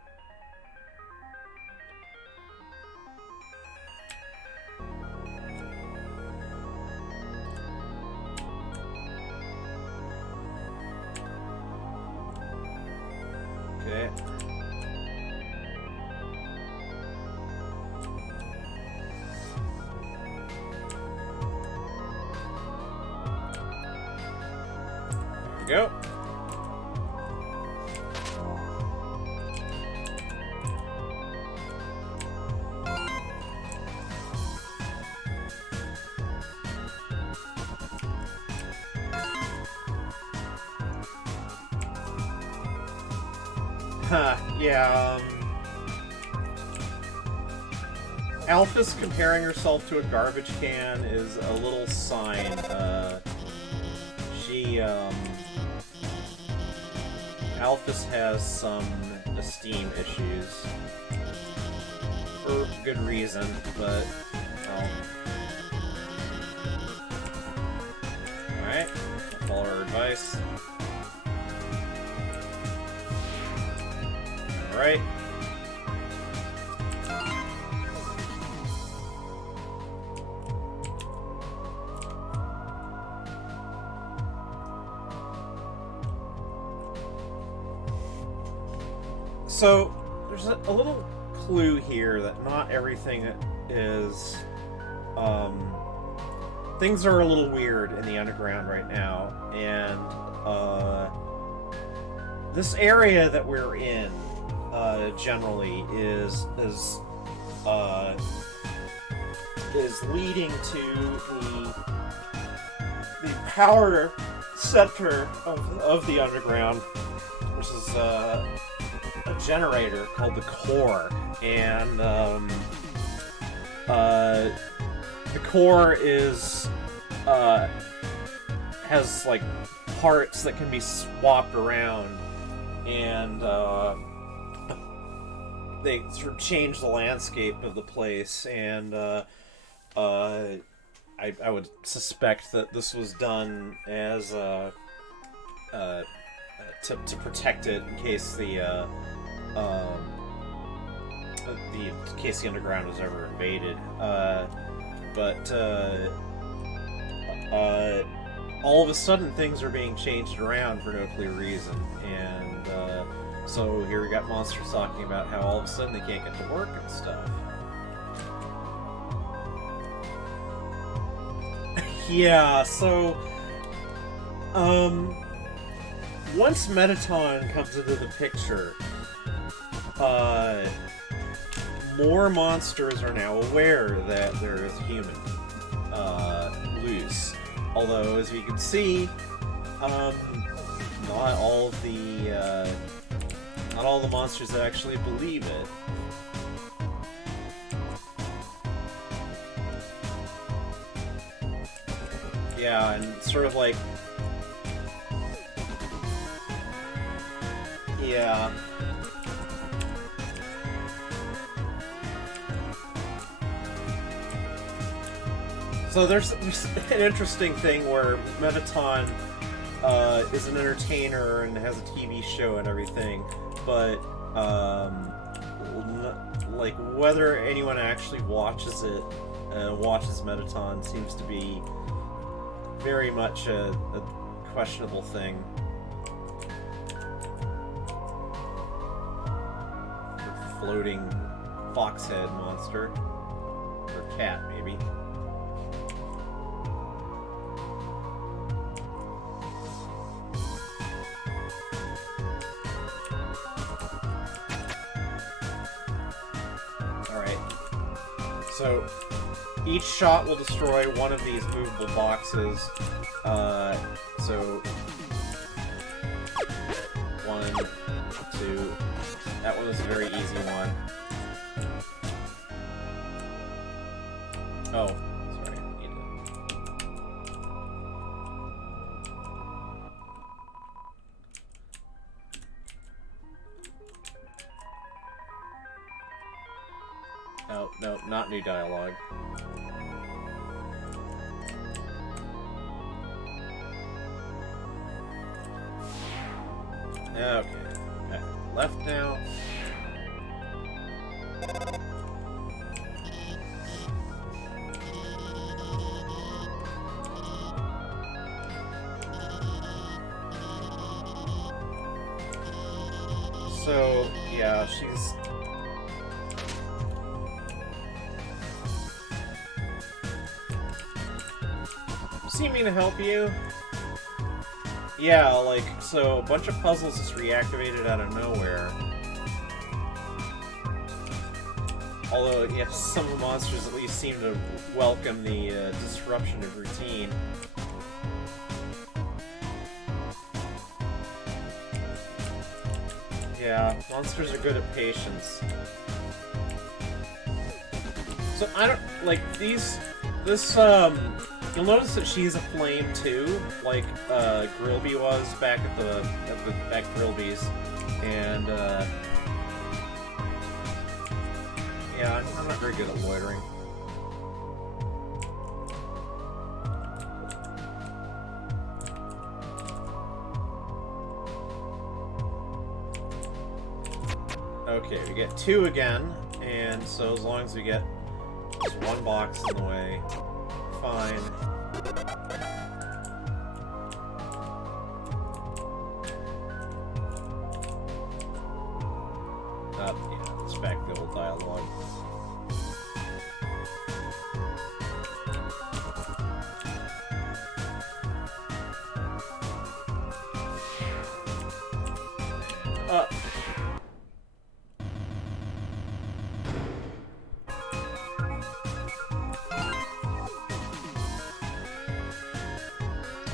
Okay. Go. Yeah, Alphys comparing herself to a garbage can is a little sign. Alphys has some esteem issues. For good reason, but, well... Alright, I'll follow her advice. Alright. So, there's a little clue here that not everything is, things are a little weird in the underground right now, and, this area that we're in, generally, is leading to the power center of the underground, which is, a generator called the core, and the core is has like parts that can be swapped around, and they sort of change the landscape of the place, and I would suspect that this was done as to protect it in case the underground was ever invaded. But all of a sudden things are being changed around for no clear reason, and so here we got monsters talking about how all of a sudden they can't get to work and stuff. Yeah, so once Metaton comes into the picture, more monsters are now aware that there is a human loose. Although, as you can see, not all the monsters that actually believe it. Yeah, and sort of like, yeah. So there's an interesting thing where Metaton is an entertainer and has a TV show and everything, but like whether anyone actually watches it, watches Metaton, seems to be very much a questionable thing. Floating foxhead monster, or cat maybe. So, each shot will destroy one of these movable boxes. So, 1, 2. That one was a very easy one. Oh, sorry. I need Oh, no, not new dialogue. Okay. Back left now. So, yeah, she's... See me to help you? Yeah, like, so a bunch of puzzles just reactivated out of nowhere. Although, yeah, some of the monsters at least seem to welcome the disruption of routine. Yeah, monsters are good at patience. So, I don't, like, you'll notice that she's a flame too, like Grillby was back at Grillby's, and yeah, I'm not very good at loitering. Okay, we get 2 again, and so as long as we get just one box in the way, fine. Yeah, let's back the old dialogue.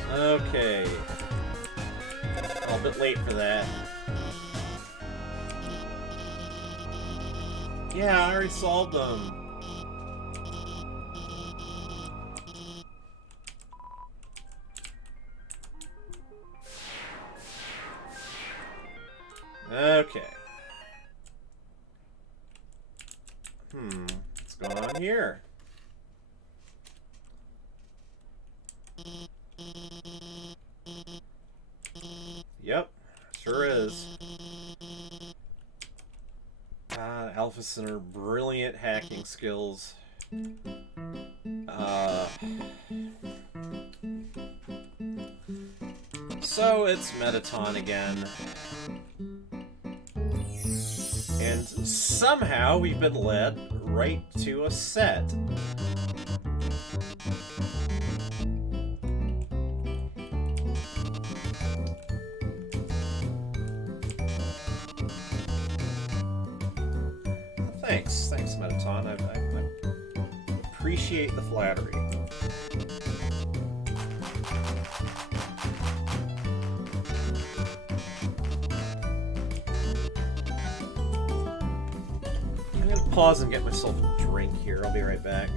Okay. A little bit late for that. Yeah, I already solved them. Okay. What's going on here? Yep, sure is. Alpha Center, brilliant hacking skills. So it's Metaton again. And somehow we've been led right to a set. Thanks, Metaton. I appreciate the flattery. I'm gonna pause and get myself a drink here. I'll be right back.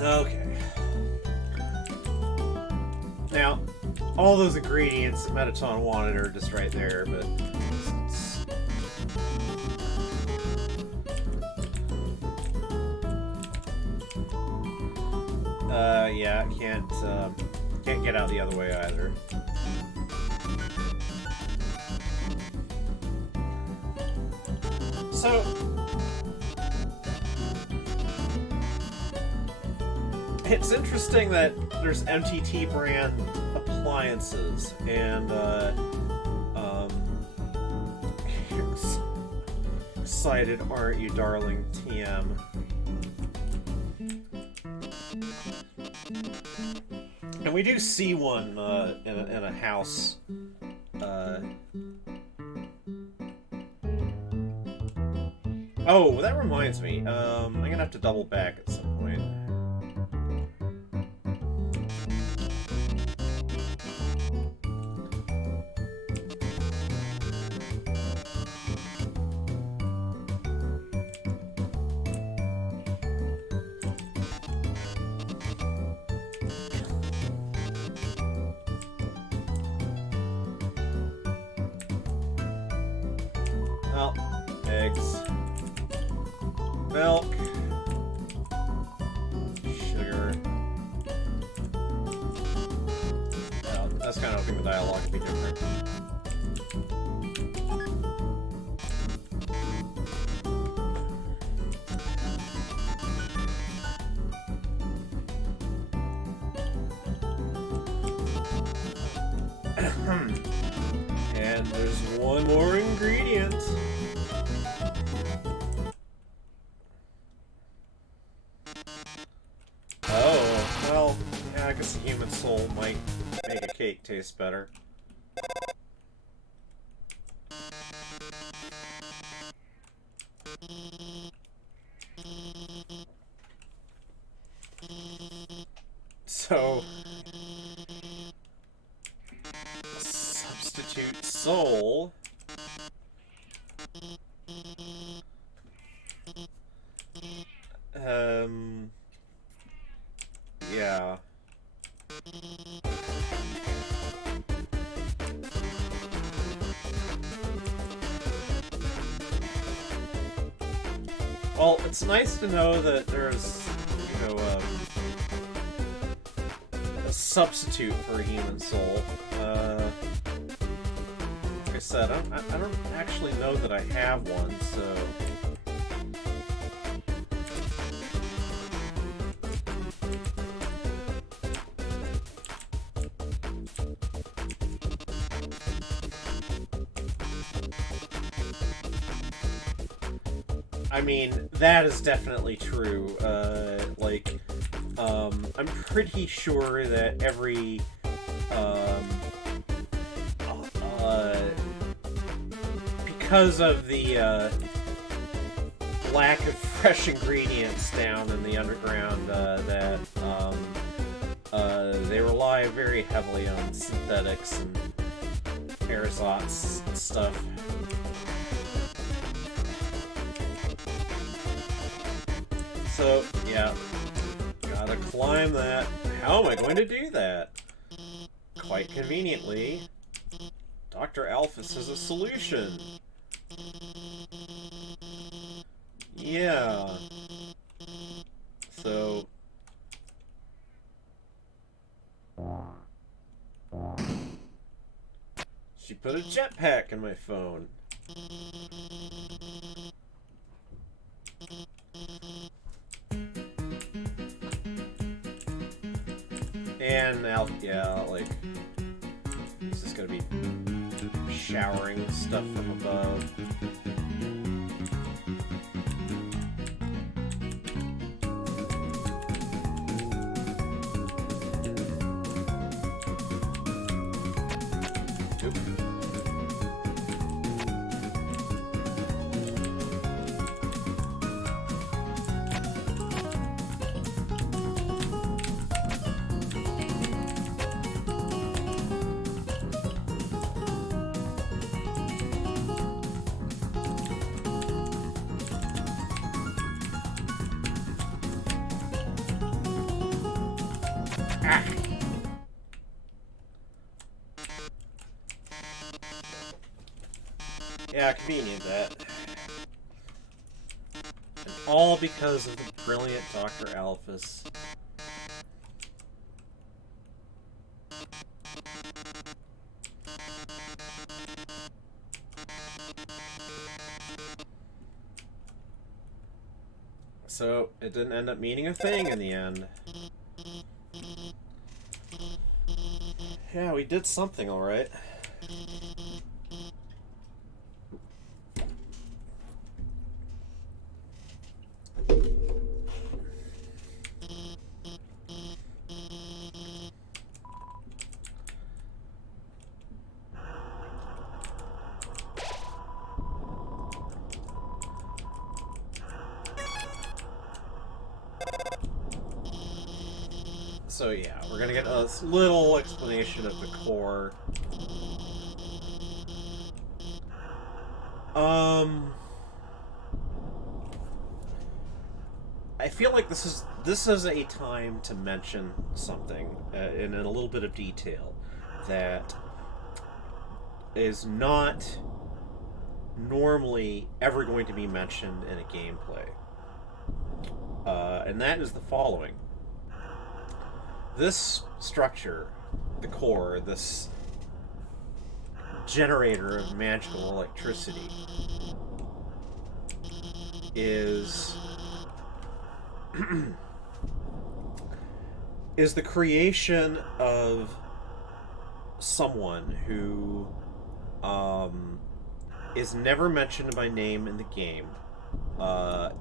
Okay. Now, all those ingredients that Metaton wanted are just right there, but... yeah, can't get out the other way either. So... it's interesting that there's MTT brand appliances, and excited aren't you, darling TM? And we do see one in a house. Oh, that reminds me. I'm gonna have to double back at some point. Well, eggs, milk, sugar. Well, that's kind of hoping the dialogue would be different. And there's one more ingredient. Oh, well, yeah, I guess the human soul might make a cake taste better. So... substitute soul. Yeah. Well, it's nice to know that there's, you know, substitute for a human soul. Like I said, I don't actually know that I have one, so... I mean, that is definitely true. I'm pretty sure that every, because of the, lack of fresh ingredients down in the underground, they rely very heavily on synthetics and aerosols and stuff. So, yeah, gotta climb that. How am I going to do that? Quite conveniently, Dr. Alphys has a solution. Yeah. So... she put a jetpack in my phone. And now, yeah, like, he's just gonna be showering stuff from above. Yeah, convenient that. And all because of the brilliant Dr. Alphys. So, it didn't end up meaning a thing in the end. Yeah, we did something alright. So yeah, we're gonna get a little explanation of the core. I feel like this is a time to mention something in a little bit of detail that is not normally ever going to be mentioned in a gameplay, and that is the following. This structure, the core, this generator of magical electricity, is is the creation of someone who is never mentioned by name in the game,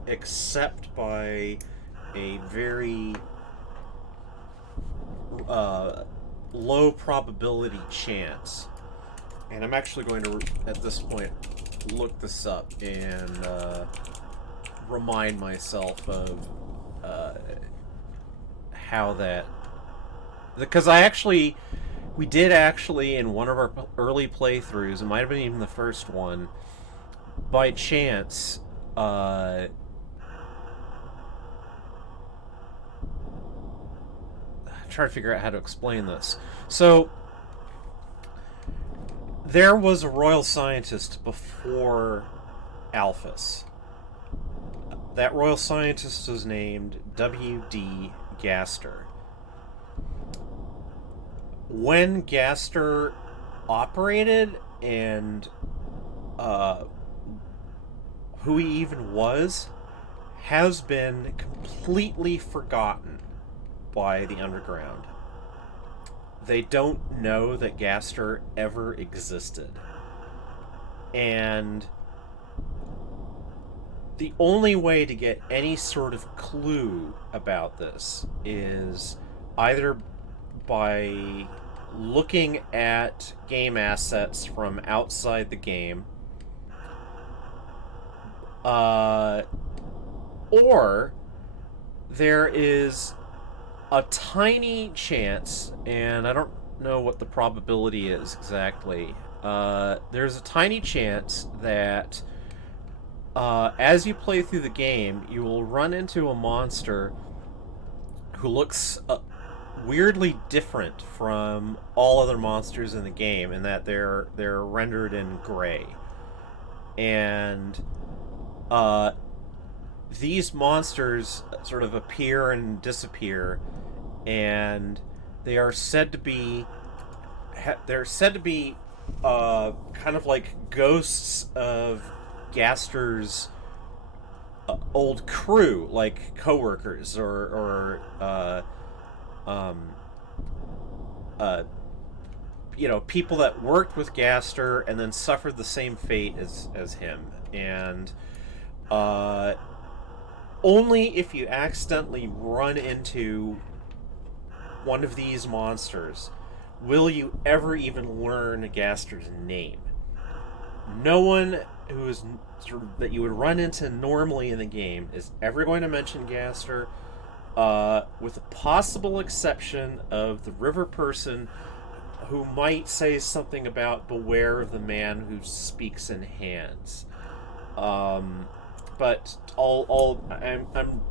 except by a very low probability chance. And I'm actually going to, at this point, look this up and remind myself of how that... Because we did actually, in one of our early playthroughs, it might have been even the first one, by chance, trying to figure out how to explain this. So, there was a royal scientist before Alphys. That royal scientist was named W.D. Gaster. when Gaster operated and who he even was has been completely forgotten by the Underground. They don't know that Gaster ever existed. And the only way to get any sort of clue about this is either by looking at game assets from outside the game, or there is a tiny chance, and I don't know what the probability is exactly. There's a tiny chance that as you play through the game, you will run into a monster who looks weirdly different from all other monsters in the game, in that they're rendered in gray, and these monsters sort of appear and disappear, and they are said to be kind of like ghosts of Gaster's old crew, like coworkers or people that worked with Gaster and then suffered the same fate as him. And only if you accidentally run into one of these monsters will you ever even learn Gaster's name. No one who is sort of that you would run into normally in the game is ever going to mention Gaster, with the possible exception of the river person, who might say something about beware of the man who speaks in hands. But I'm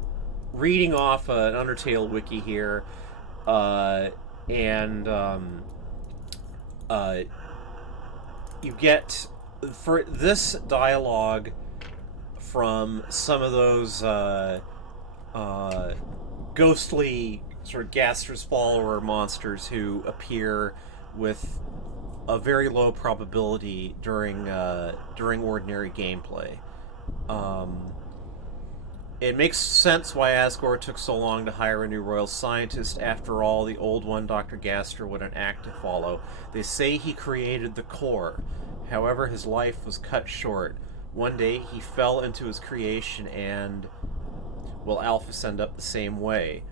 reading off an Undertale wiki here, and you get, for this dialogue, from some of those ghostly sort of Gaster's follower monsters who appear with a very low probability during ordinary gameplay. It makes sense why Asgore took so long to hire a new royal scientist. After all, the old one, Dr. Gaster, wouldn't act to follow. They say he created the core. However, his life was cut short. One day, he fell into his creation and, will Alphys end up the same way?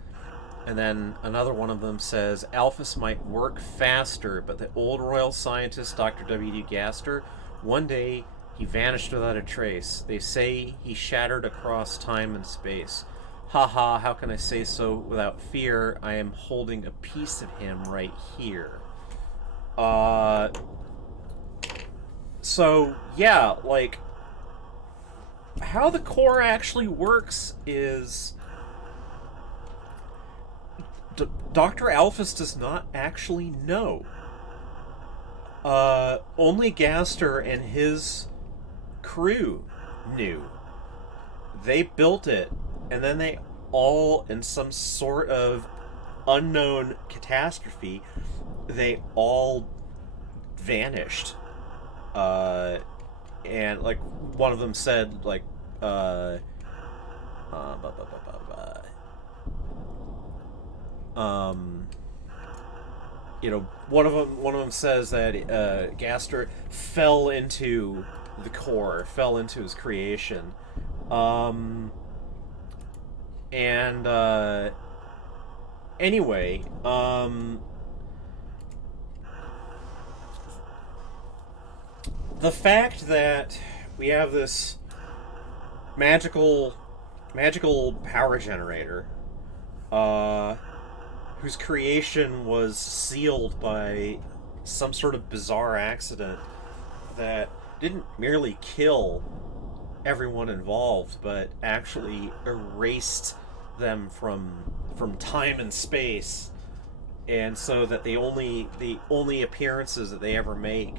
And then another one of them says, Alphys might work faster, but the old royal scientist, Dr. W.D. Gaster, one day he vanished without a trace. They say he shattered across time and space. Haha, how can I say so without fear? I am holding a piece of him right here. So, yeah, like, how the core actually works is Dr. Alphys does not actually know. Only Gaster and his crew knew. They built it, and then they all, in some sort of unknown catastrophe, they all vanished. And like one of them said, like, one of them says that Gaster fell into the core, fell into his creation, and anyway, the fact that we have this magical power generator, whose creation was sealed by some sort of bizarre accident that didn't merely kill everyone involved, but actually erased them from time and space, and so that the only appearances that they ever make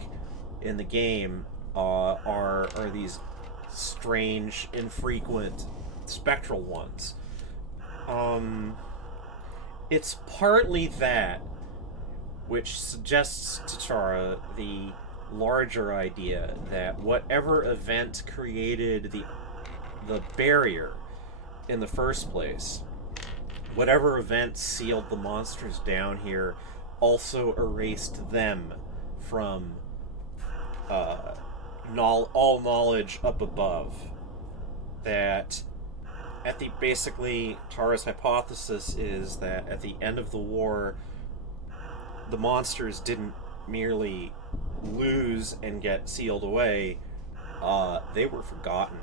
in the game are these strange, infrequent, spectral ones. It's partly that, which suggests to Chara the larger idea that whatever event created the barrier in the first place, whatever event sealed the monsters down here, also erased them from all knowledge up above. That basically, Tara's hypothesis is that at the end of the war, the monsters didn't merely lose and get sealed away, they were forgotten.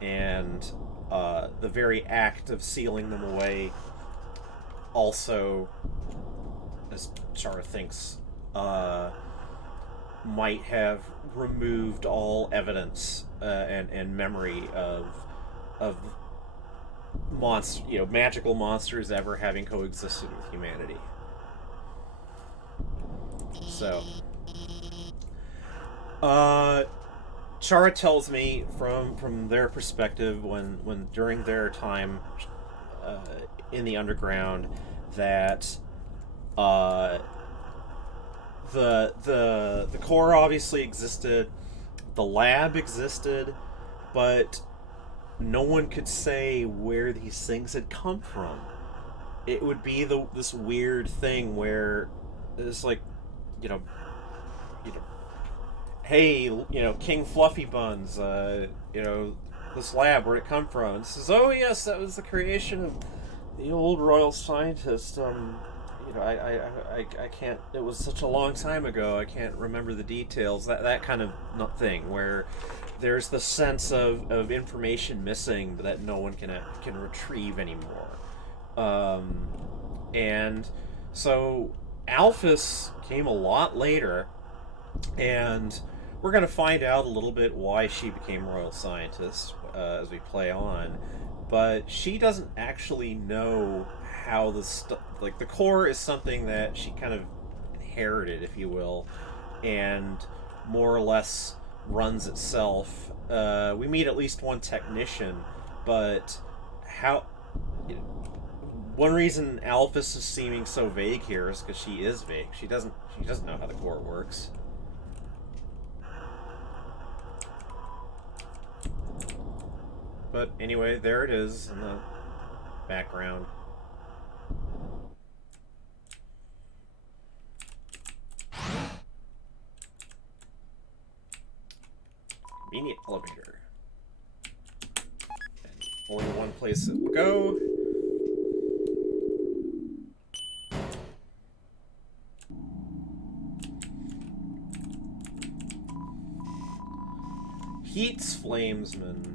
And the very act of sealing them away also, as Chara thinks, might have removed all evidence and memory of magical monsters ever having coexisted with humanity. So, Chara tells me from their perspective when during their time in the underground that the core obviously existed, the lab existed, but no one could say where these things had come from. It would be this weird thing where it's like, hey, King Fluffy Buns, this lab, where'd it come from? And it says, oh yes, that was the creation of the old royal scientist. I can't, it was such a long time ago, I can't remember the details. That kind of thing, where there's the sense of information missing that no one can retrieve anymore. And so Alphys came a lot later, and we're going to find out a little bit why she became royal scientist as we play on, but she doesn't actually know how the core is something that she kind of inherited, if you will, and more or less runs itself. We meet at least one technician, but one reason Alphys is seeming so vague here is because she is vague. She doesn't know how the core works. But anyway, there it is in the background. Convenient elevator. And only one place it will go. Heats Flamesman.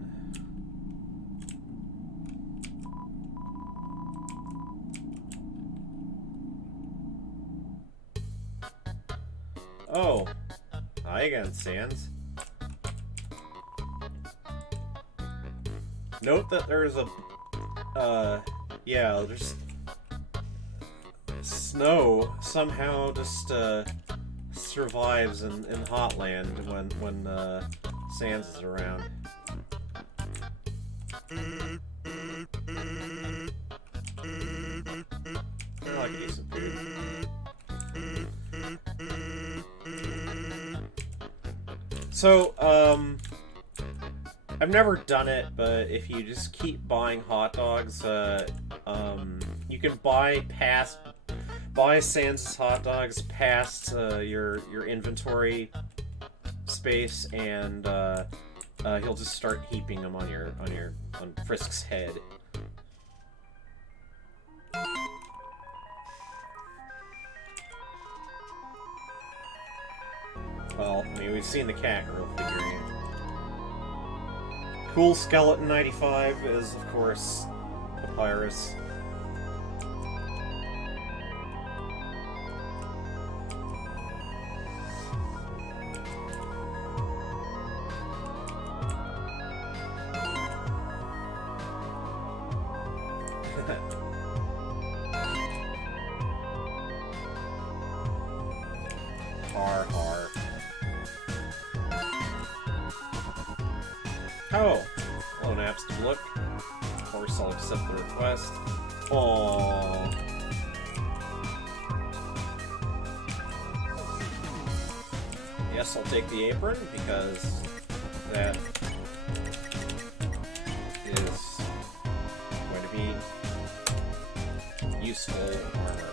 Oh. Hi again, Sans. Note that there's there's snow somehow just survives in Hotland when Sans is around. I like decent food. So, I've never done it, but if you just keep buying hot dogs, you can buy Sans' hot dogs past your inventory space, and he'll just start heaping them on Frisk's head. Well, I mean, we've seen the cat girl figurine. Cool Skeleton 95 is, of course, Papyrus. Har har. Oh! Hello, Naps to look. Of course, I'll accept the request. Aww. guess I'll take the apron, because that is going to be useful armor.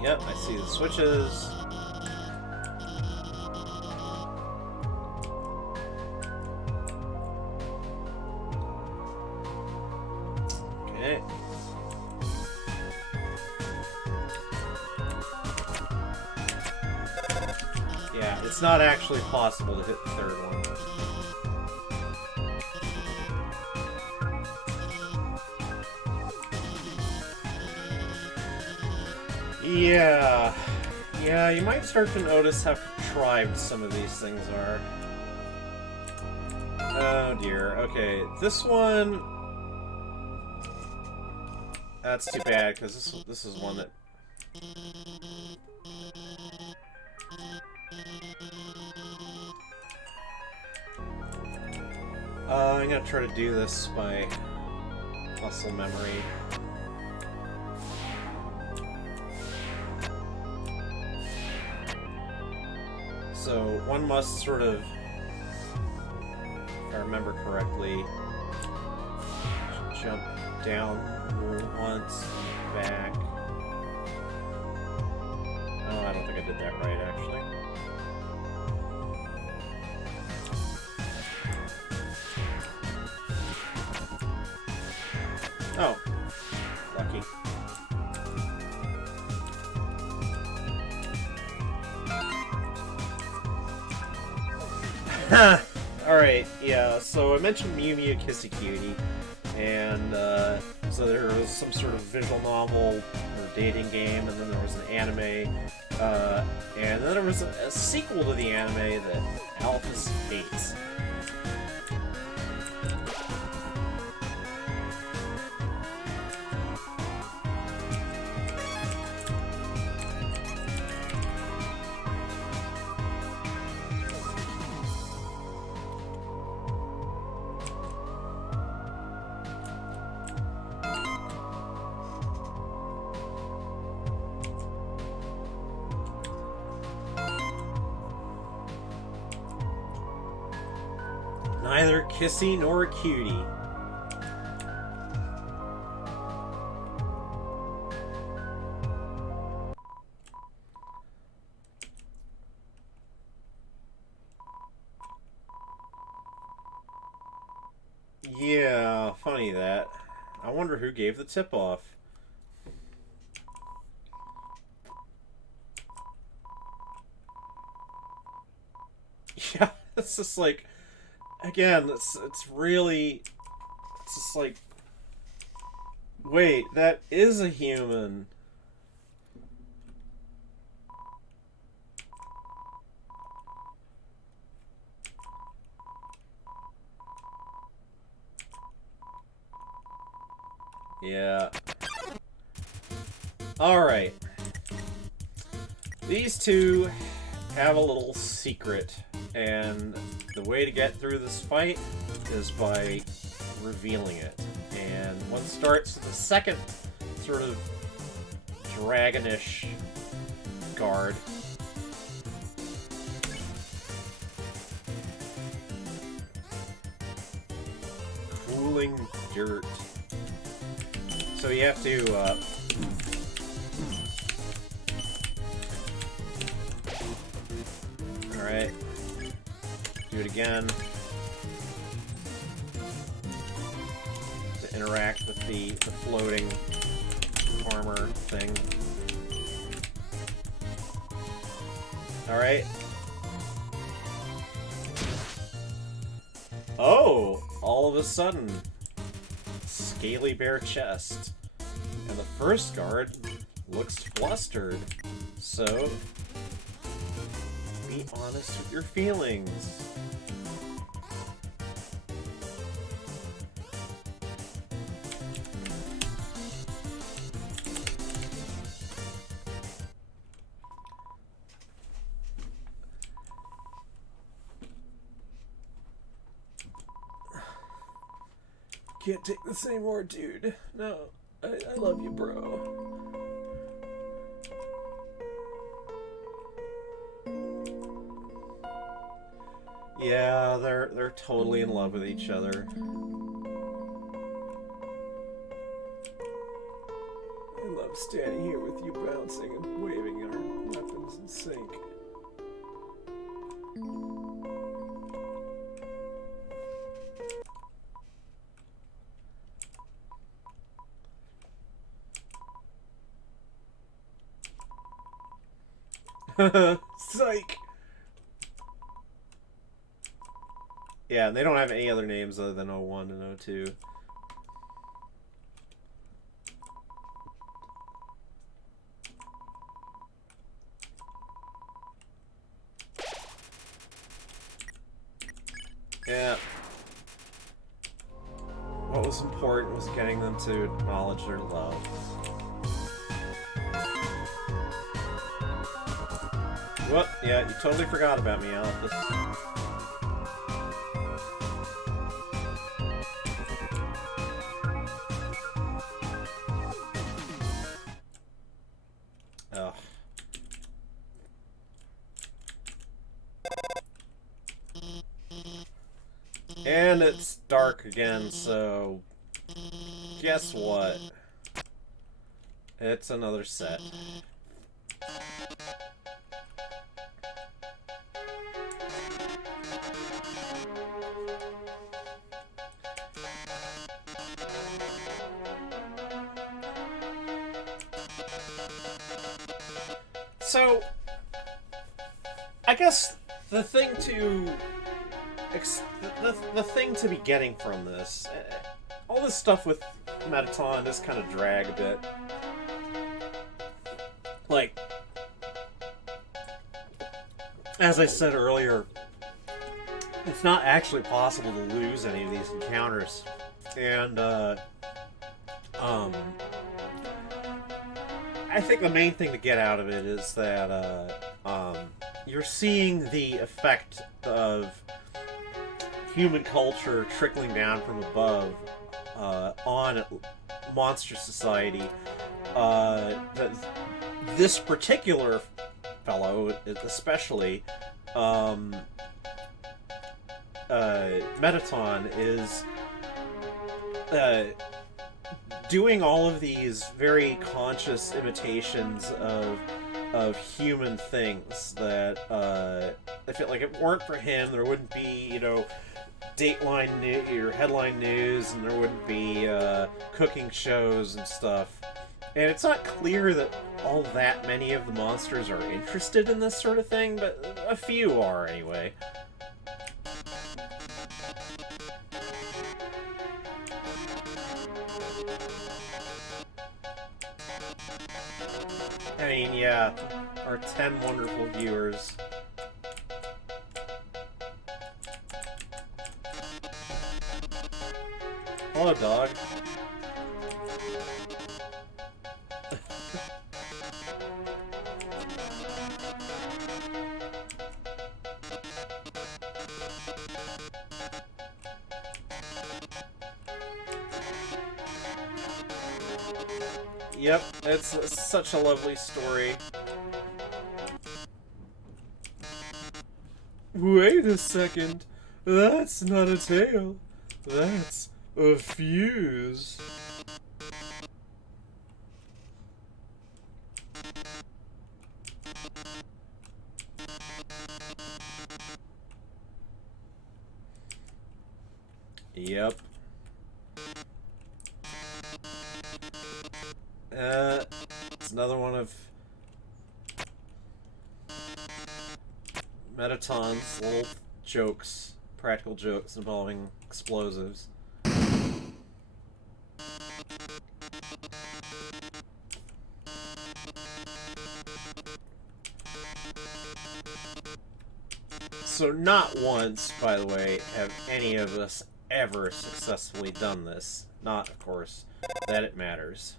Yep, I see the switches. Okay. Yeah, it's not actually possible to hit the third one. Yeah, you might start to notice how contrived some of these things are. Oh dear, okay, this one... That's too bad, because this is one that... I'm gonna try to do this by muscle memory. So one must sort of, if I remember correctly, jump down once, back. Oh, I don't think I did that right, actually. Oh, lucky. Alright, yeah, so I mentioned Mew Mew Kissy Cutie, and so there was some sort of visual novel or dating game, and then there was an anime, and then there was a sequel to the anime that Alphys hates. Neither Kissy nor Cutie. Yeah, funny that. I wonder who gave the tip-off. Yeah, it's just like... Again, it's really... It's just like... Wait, that is a human. Yeah. Alright. These two have a little secret, and the way to get through this fight is by revealing it. And one starts with the second sort of dragonish guard. Cooling dirt. So you have to, Alright. Do it again. To interact with the floating armor thing. Alright. Oh! All of a sudden, scaly bare chest. And the first guard looks flustered. So, be honest with your feelings. Can't take this anymore, dude. No, I love you, bro. Yeah, they're totally in love with each other. I love standing here with you bouncing and waving our weapons in sync. Psych! Yeah, they don't have any other names other than 01 and 02. Yeah. What was important was getting them to acknowledge their love. Well, yeah, you totally forgot about me, Alphys. Ugh. And it's dark again, so guess what? It's another set. So, I guess the thing to the thing to be getting from this, all this stuff with Mettaton does kind of drag a bit. Like, as I said earlier, it's not actually possible to lose any of these encounters, and I think the main thing to get out of it is that you're seeing the effect of human culture trickling down from above on monster society. This particular fellow, especially, Mettaton, is doing all of these very conscious imitations of human things that I feel like if it weren't for him, there wouldn't be, you know, Dateline news or headline news, and there wouldn't be cooking shows and stuff. And it's not clear that all that many of the monsters are interested in this sort of thing, but a few are anyway. I mean, yeah, our 10 wonderful viewers. Hello, dog. Yep, it's such a lovely story. Wait a second. That's not a tail. That's a fuse. Yep. It's another one of Mettaton's little jokes, practical jokes involving explosives. So not once, by the way, have any of us ever successfully done this. Not, of course, that it matters.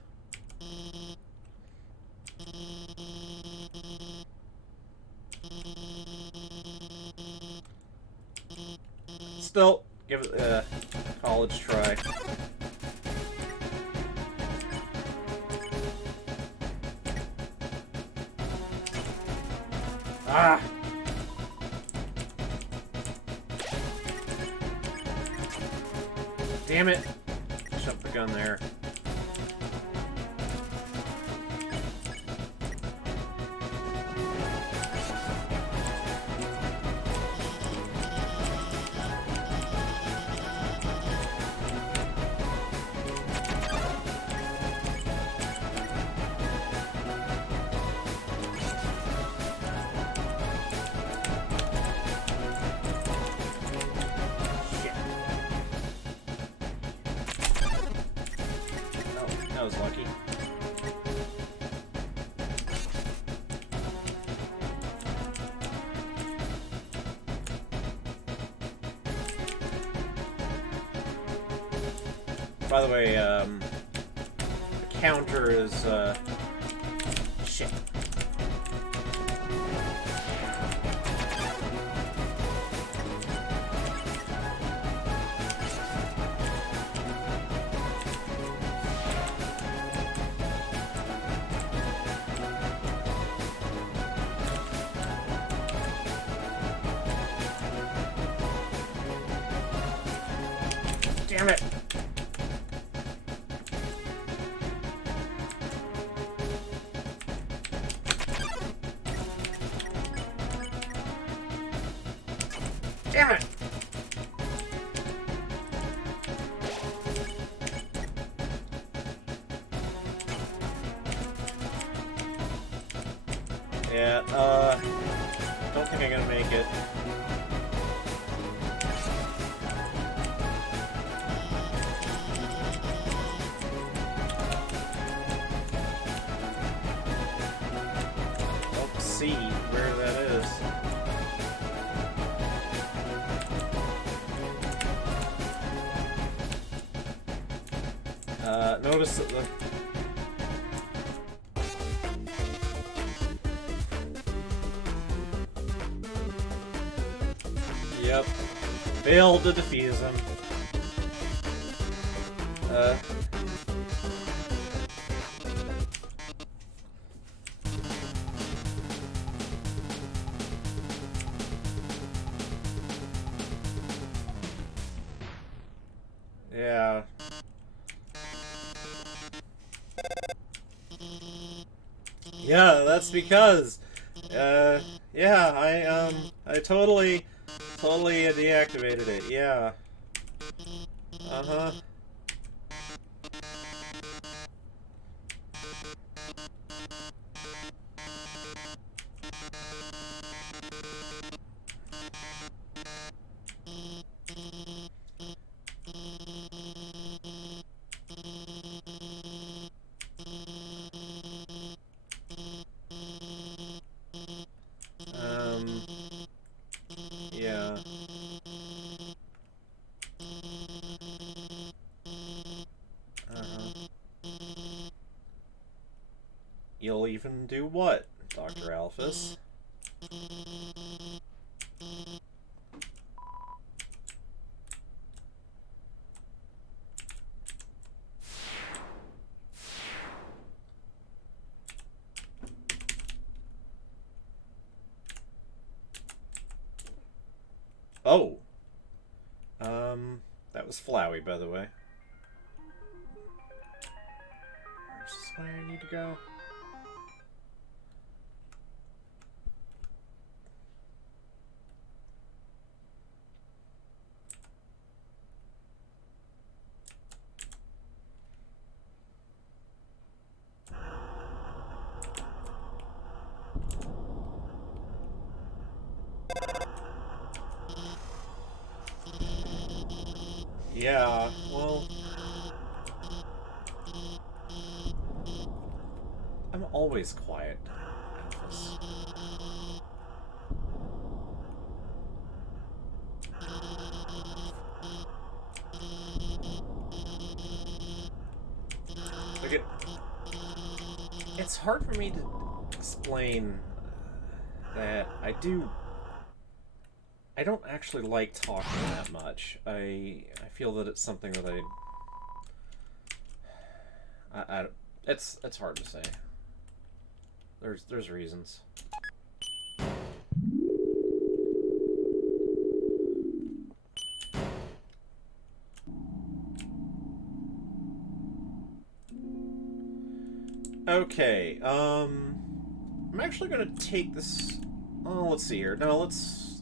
Still, give it a college try. Ah! Damn it! Shut the gun there. That was lucky. By the way, the counter is, shit. Damn it! Damn it! Yeah, don't think I'm gonna make it. Let's see where that is. Notice that the... Yep. Failed to defease him. Yeah. Yeah, that's because, yeah, I totally deactivated it, yeah. Uh-huh. Yeah. You'll even do what, Dr. Alphys? Oh! That was Flowey, by the way. Where's this way I need to go? Yeah, well... I'm always quiet, Alphys. It's hard for me to explain that I don't actually like talking that much. I feel that it's something that it's hard to say. There's reasons. Okay, I'm actually gonna take this. Oh, let's see here. No, let's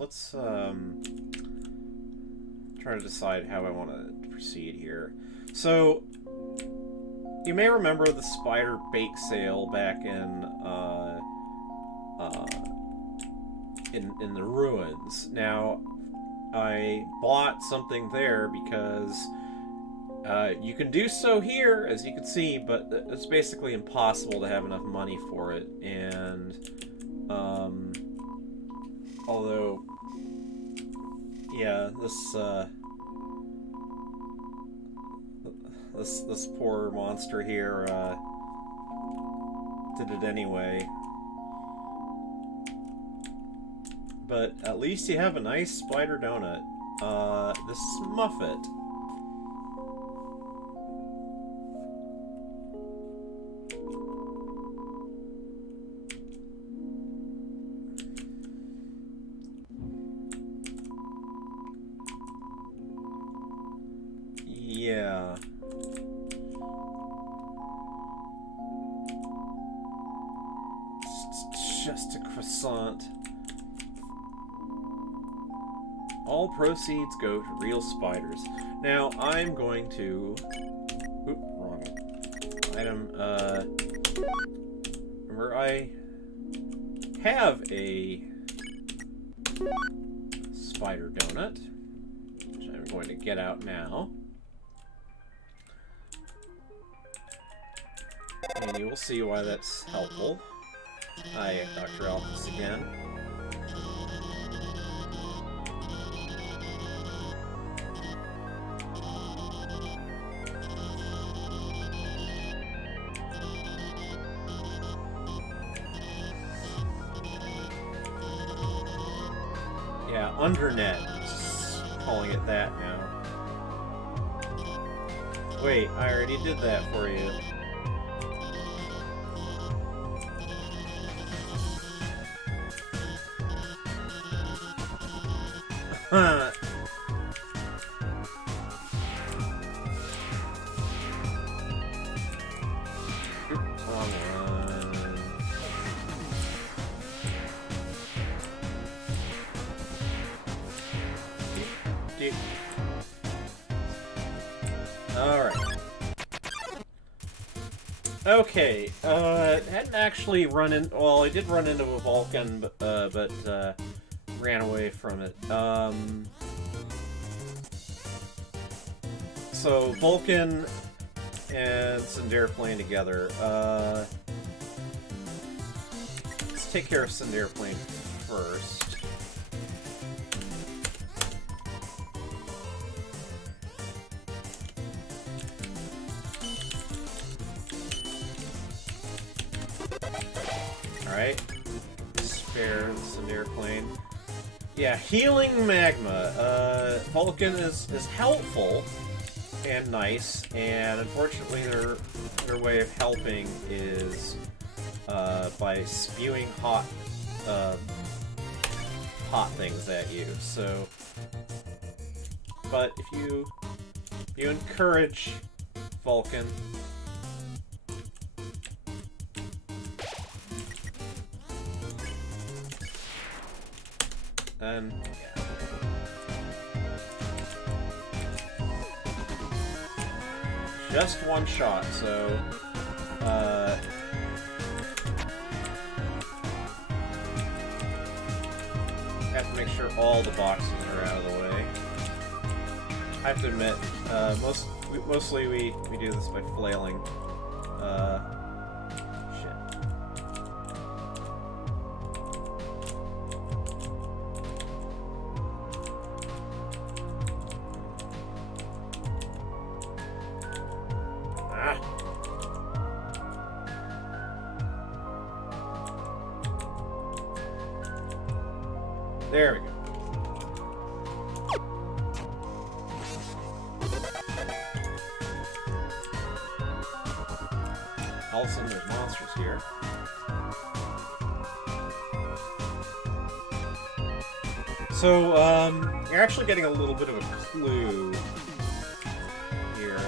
try to decide how I want to proceed here. So, you may remember the spider bake sale back in the ruins. Now, I bought something there because you can do so here, as you can see, but it's basically impossible to have enough money for it. And although, yeah, this poor monster here did it anyway. But at least you have a nice spider donut. This Muffet. Yeah. It's just a croissant. All proceeds go to real spiders. Now, I'm going to... Oop, wrong item. Remember, I have a spider donut, which I'm going to get out now. And you will see why that's helpful. Hi, Dr. Alphys again. Yeah, Undernet. Just calling it that now. Wait, I already did that for you. Huh. Wrong one. Alright. Okay, hadn't actually run in... Well, I did run into a Vulcan, but ran away from it. So, Vulcan and Cinder playing together. Let's take care of Cinder Plane first. Alright. Spare the Cinder Plane. Yeah, healing magma. Vulcan is helpful and nice, and unfortunately their way of helping is by spewing hot things at you. So, but if you encourage Vulcan, and yeah. Just one shot, so have to make sure all the boxes are out of the way. I have to admit, mostly we do this by flailing. There we go. All of a sudden there's monsters here. So, you're actually getting a little bit of a clue here.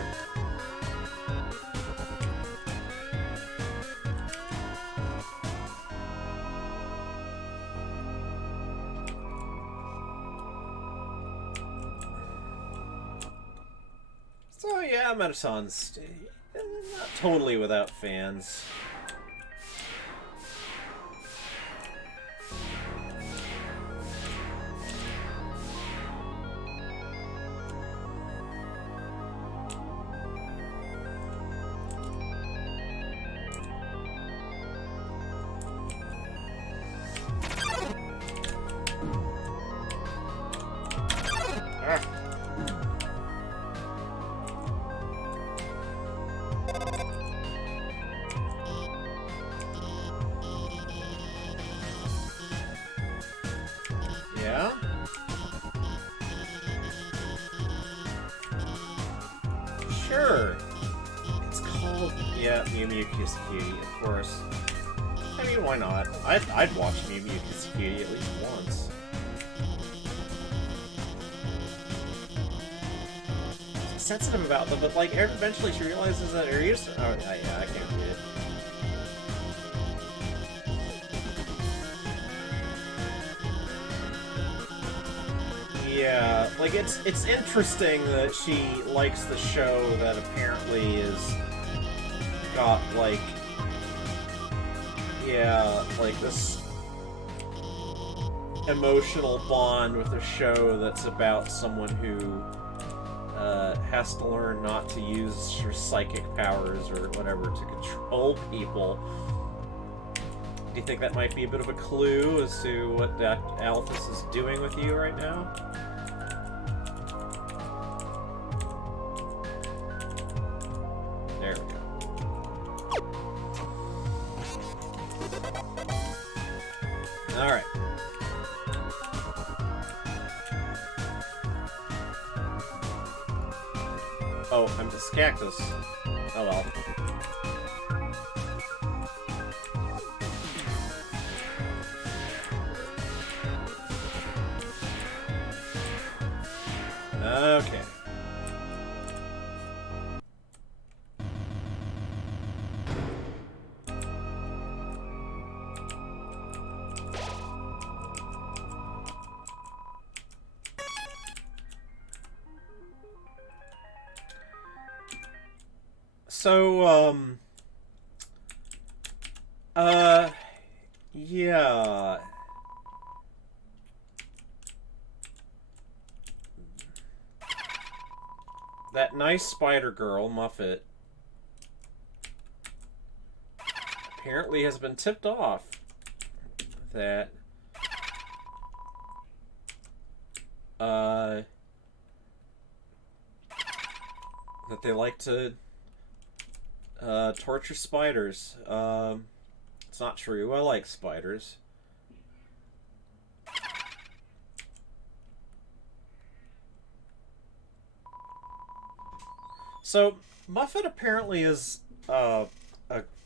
So yeah, Metason's not totally without fans. Yeah? Sure. It's called, yeah, Mew Mew Kiss Cutie, of course. I mean, why not? I'd watch Mew Mew Kiss Cutie at least once. She's sensitive about them, but like eventually she realizes that her ears. Oh, yeah, I can't read it. Yeah, like it's interesting that she likes the show that apparently is got like, yeah, like this emotional bond with a show that's about someone who has to learn not to use her psychic powers or whatever to control people. Do you think that might be a bit of a clue as to what that Alphys is doing with you right now? There we go. Alright. Oh, I'm this cactus. Oh well. Okay. So, yeah. That nice spider girl, Muffet, apparently has been tipped off that, that they like to, torture spiders. It's not true. I like spiders. So, Muffet apparently is a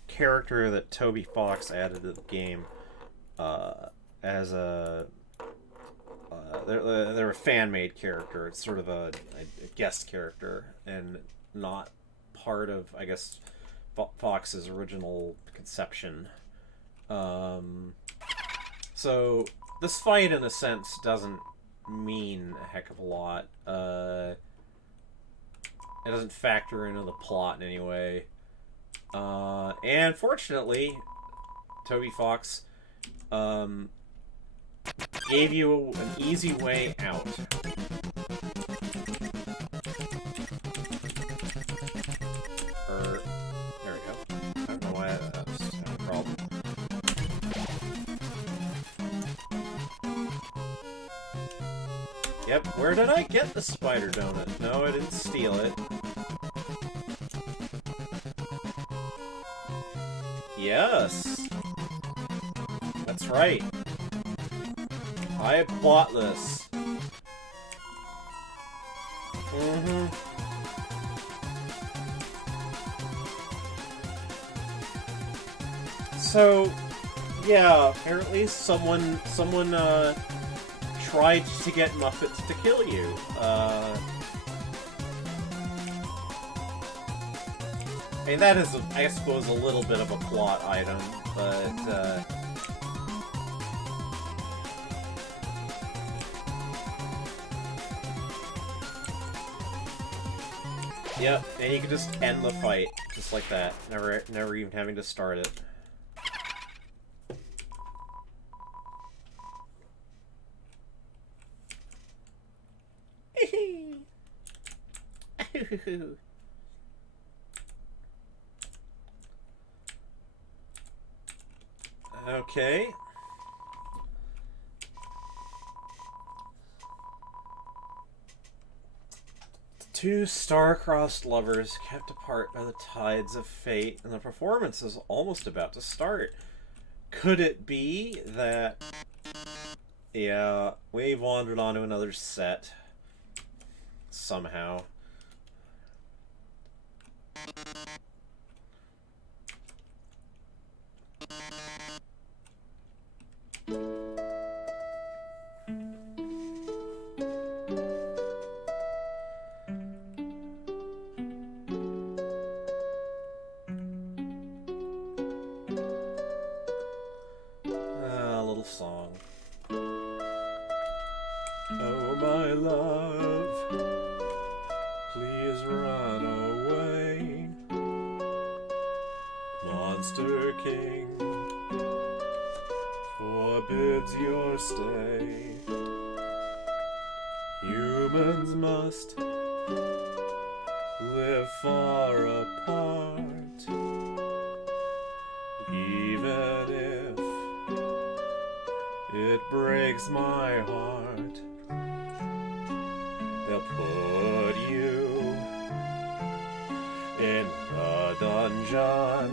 character that Toby Fox added to the game as a... they're a fan-made character. It's sort of a guest character and not part of, I guess, Fox's original conception. So, this fight, in a sense, doesn't mean a heck of a lot. It doesn't factor into the plot in any way. And fortunately, Toby Fox gave you an easy way out. There we go. I don't know why that's a problem. Yep, where did I get the spider donut? No, I didn't steal it. Yes! That's right. I bought this. So, yeah, apparently someone tried to get Muppets to kill you. I mean, that is, I suppose, a little bit of a plot item, but, yep, and you can just end the fight, just like that, never even having to start it. Okay. Two star-crossed lovers kept apart by the tides of fate, and the performance is almost about to start. Could it be that... Yeah, we've wandered onto another set. Somehow. A little song. Oh, my love, please run away. Monster King forbids your stay. Humans must live far apart, even if it breaks my heart. They'll put you in a dungeon.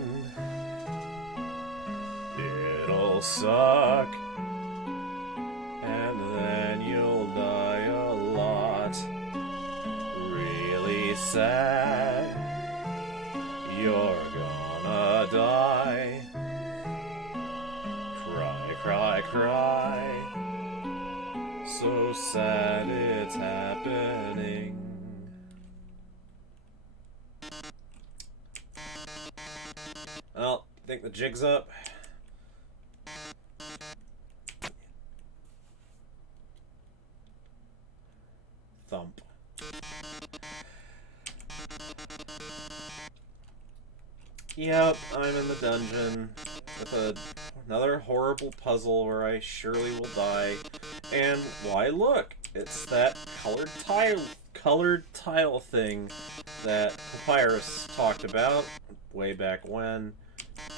It'll suck, and then you'll die a lot. Really sad, you're gonna die. Cry, cry, cry. So sad it's happening. Well, think the jig's up? Thump. Yep, I'm in the dungeon with another horrible puzzle where I surely will die. And why, look, it's that colored tile thing that Papyrus talked about way back when.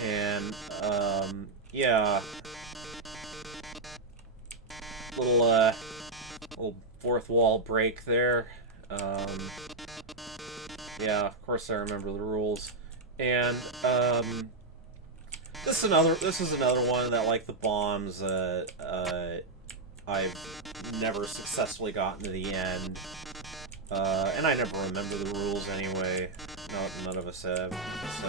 And yeah, little fourth wall break there. Yeah, of course I remember the rules. And this is another one that, like the bombs, I've never successfully gotten to the end. And I never remember the rules anyway. No, none of us have. So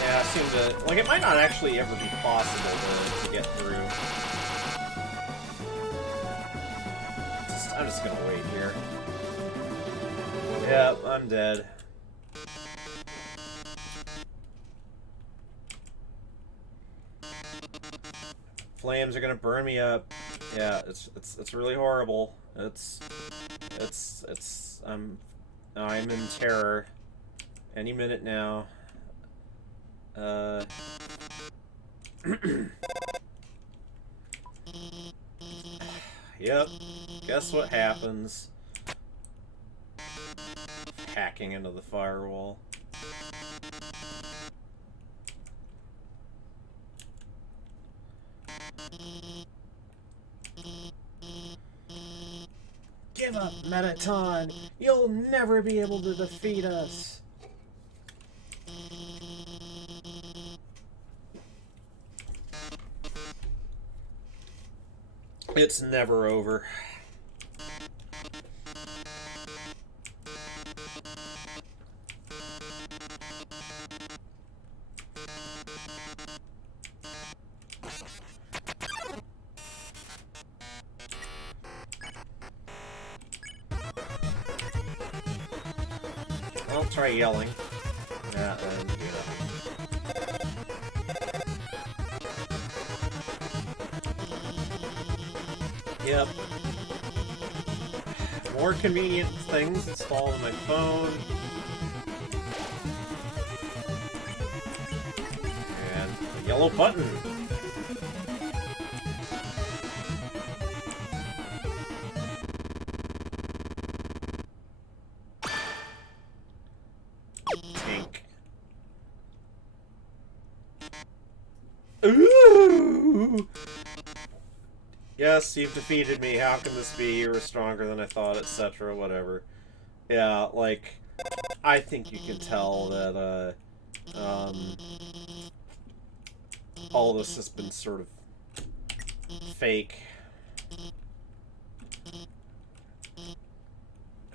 yeah, I seem to like it might not actually ever be possible to get through. I'm just gonna wait here. Yep, I'm dead. Flames are gonna burn me up. Yeah, it's really horrible. I'm in terror. Any minute now. Yep. Guess what happens? Hacking into the firewall. Mettaton, you'll never be able to defeat us. It's never over. I'll try yelling. Yeah, Yep. More convenient things installed on my phone. And a yellow button. Tank. Ooh! Yes, you've defeated me. How can this be? You were stronger than I thought, etc. Whatever. Yeah, like, I think you can tell that, all this has been sort of fake.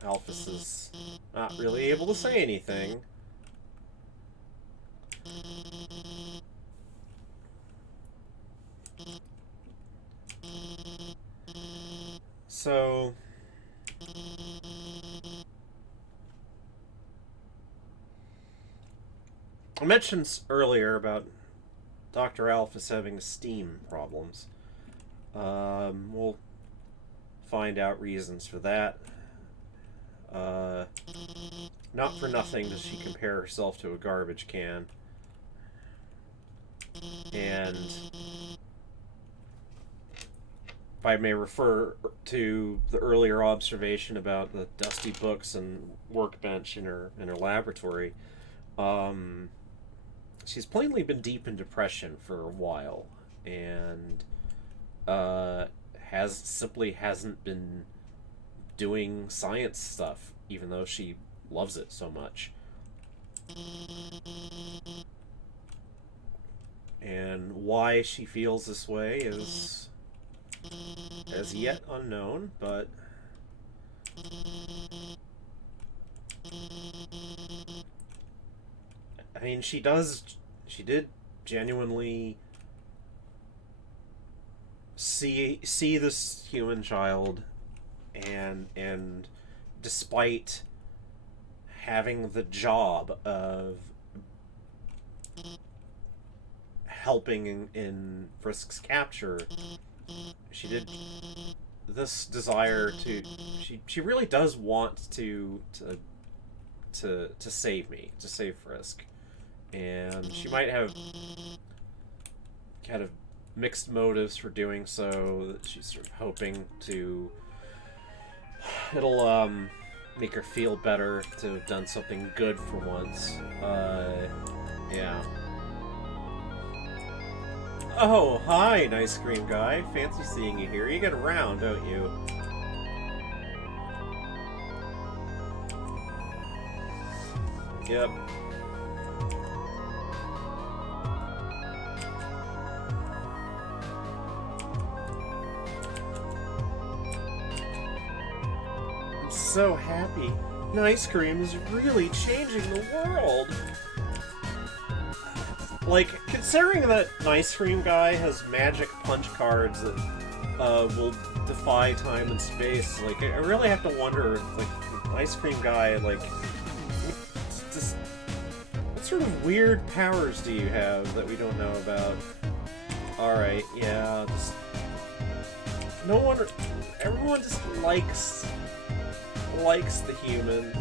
Alphys is not really able to say anything. So... I mentioned earlier about Dr. Alphys having Steam problems. We'll find out reasons for that. Not for nothing does she compare herself to a garbage can. And if I may refer to the earlier observation about the dusty books and workbench in her laboratory, she's plainly been deep in depression for a while, and hasn't been doing science stuff, even though she loves it so much. And why she feels this way is as yet unknown, but I mean, she did genuinely see this human child, and despite having the job of helping in Frisk's capture, she did this desire to she really does want to save me, to save Frisk. And she might have kind of mixed motives for doing so. She's sort of hoping to it'll make her feel better to have done something good for once. Yeah. Oh, hi, nice cream guy. Fancy seeing you here. You get around, don't you? Yep. I'm so happy. Nice cream is really changing the world. Like, considering that Ice Cream Guy has magic punch cards that will defy time and space, like, I really have to wonder if, like, Ice Cream Guy, like, just, what sort of weird powers do you have that we don't know about? Alright, yeah, just, no one, everyone just likes the human.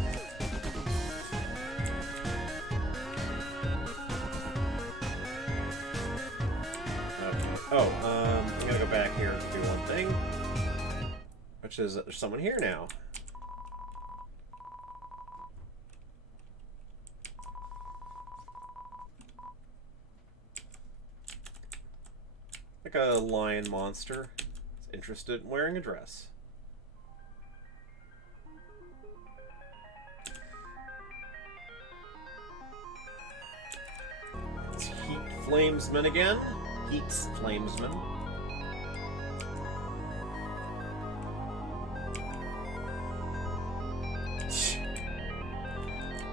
Oh, I'm gonna go back here and do one thing, which is that there's someone here now. Like a lion monster. Is interested in wearing a dress. Flamesman again. Heats Flamesman.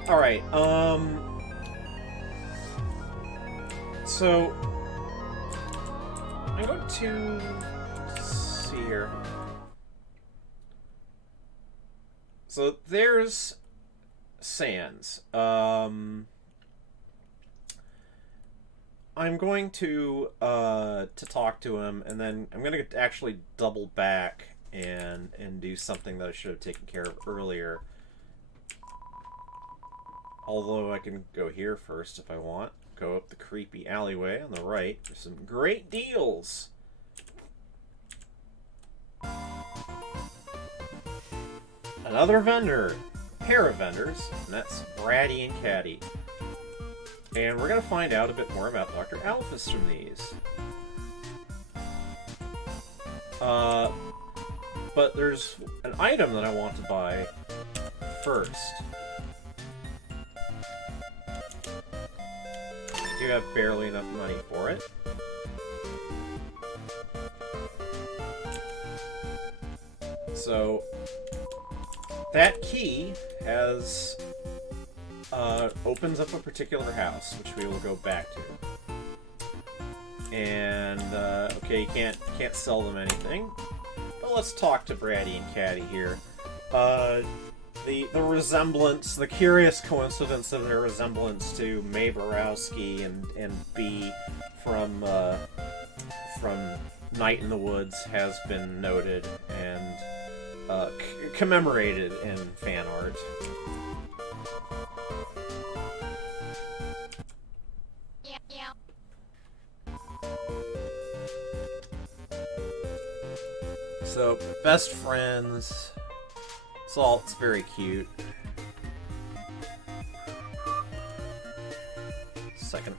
Alright, so I'm going to see here. So there's Sans. I'm going to talk to him, and then I'm going to actually double back and do something that I should have taken care of earlier. Although I can go here first if I want. Go up the creepy alleyway on the right for some great deals. Another vendor. Pair of vendors, and that's Bratty and Catty. And we're going to find out a bit more about Dr. Alphys from these. But there's an item that I want to buy first. I do have barely enough money for it. So, that key has opens up a particular house, which we will go back to. And okay, you can't sell them anything. But let's talk to Bratty and Catty here. The resemblance, the curious coincidence of their resemblance to Mae Borowski and B from Night in the Woods has been noted and commemorated in fan art. So, best friends. Salt's very cute. Second.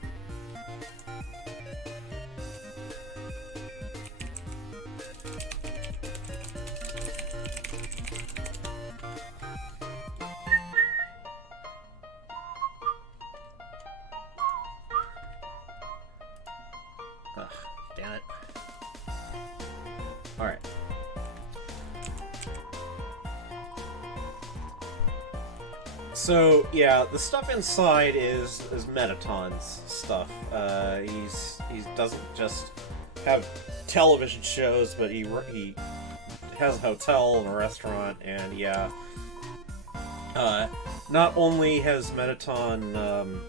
Ugh, damn it. Alright. So, yeah, the stuff inside is Metaton's stuff. He doesn't just have television shows, but he has a hotel and a restaurant, and yeah. Not only has Metaton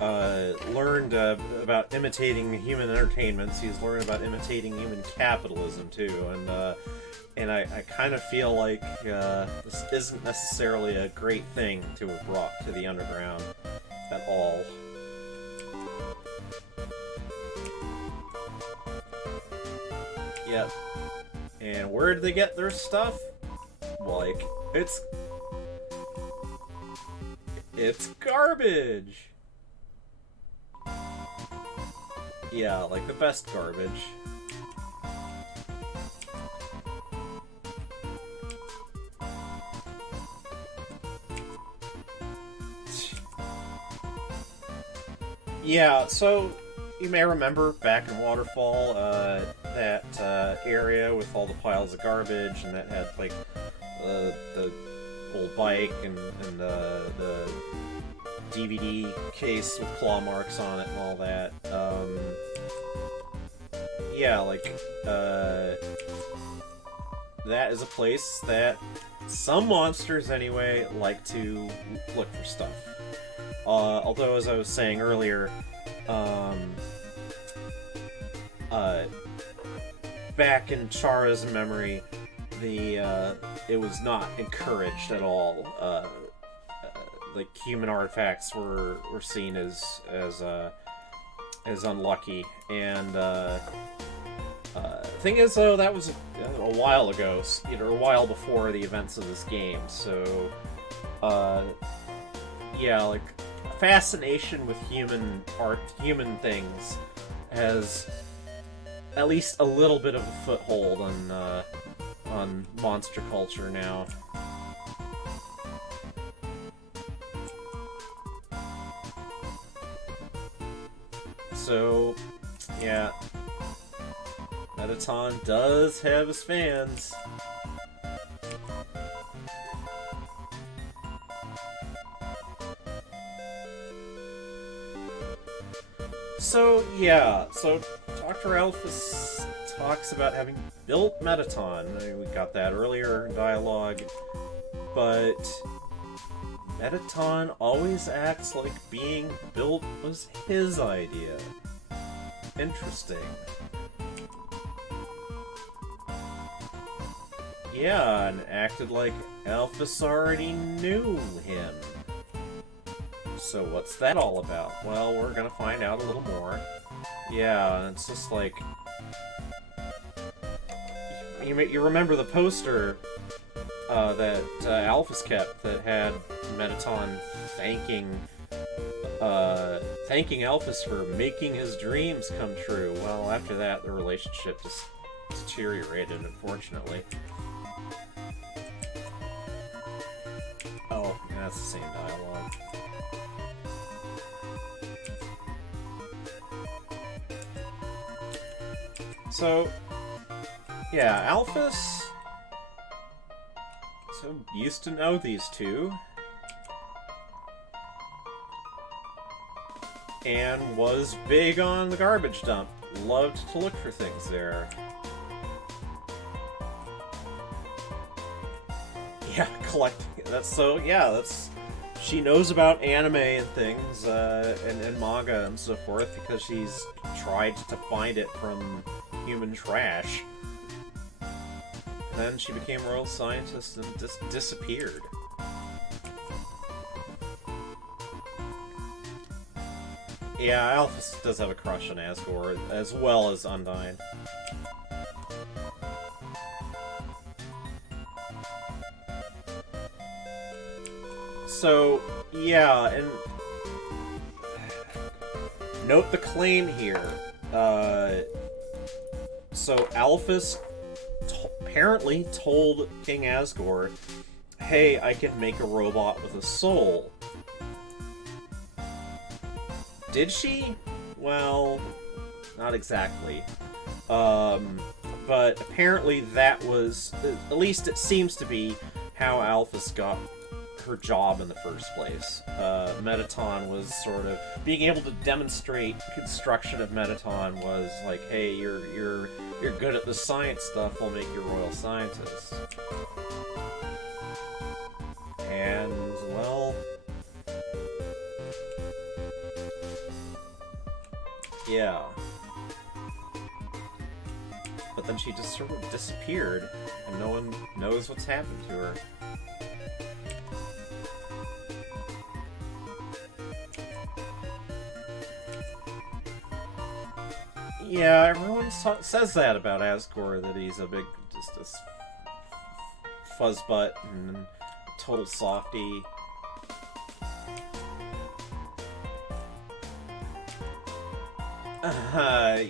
learned about imitating human entertainments, he's learned about imitating human capitalism, too, and I kind of feel like this isn't necessarily a great thing to have brought to the underground at all. Yep. And where did they get their stuff? Like, it's garbage! Yeah, like the best garbage. Yeah, so you may remember back in Waterfall, that area with all the piles of garbage, and that had like the old bike and the DVD case with claw marks on it and all that. Yeah, like that is a place that some monsters anyway like to look for stuff. Although, as I was saying earlier, back in Chara's memory, it was not encouraged at all. Like, human artifacts were seen as unlucky, and thing is, though, that was a while ago, a while before the events of this game. So, yeah, like, fascination with human art, human things, has at least a little bit of a foothold on monster culture now. So, yeah. Mettaton does have his fans. So, yeah. So, Dr. Alphys talks about having built Mettaton. I mean, we got that earlier in dialogue. But Mettaton always acts like being built was his idea. Interesting. Yeah, and acted like Alphys already knew him. So what's that all about? Well, we're gonna find out a little more. Yeah, it's just like... You remember the poster that Alphys kept that had Mettaton thanking Alphys for making his dreams come true. Well, after that, the relationship just deteriorated, unfortunately. Oh, yeah, that's the same dialogue. So, yeah, Alphys used to know these two, and was big on the garbage dump. Loved to look for things there. Yeah, collecting. She knows about anime and things, and manga and so forth, because she's tried to find it from human trash. And then she became a royal scientist and disappeared. Yeah, Alphys does have a crush on Asgore, as well as Undyne. So, yeah, and... note the claim here. So Alphys apparently told King Asgore, hey, I can make a robot with a soul. Did she? Well, not exactly. But apparently that was, at least it seems to be, how Alphys got her job in the first place. Mettaton was sort of being able to demonstrate construction of Mettaton was like, hey, you're good at the science stuff, we'll make you a royal scientist. And well, yeah. But then she just sort of disappeared, and no one knows what's happened to her. Yeah, everyone says that about Asgore, that he's a big, just a fuzzbutt and total softy.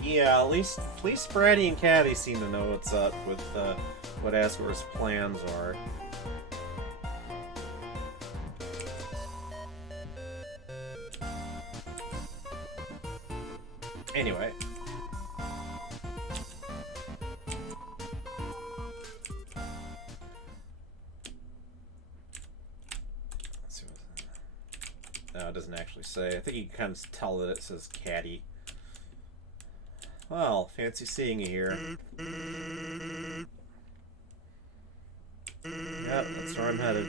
Yeah, at least Bratty and Catty seem to know what's up with what Asgore's plans are. Anyway. No, it doesn't actually say. I think you can kind of tell that it says Catty. Well, fancy seeing you here. Yep, that's where I'm headed.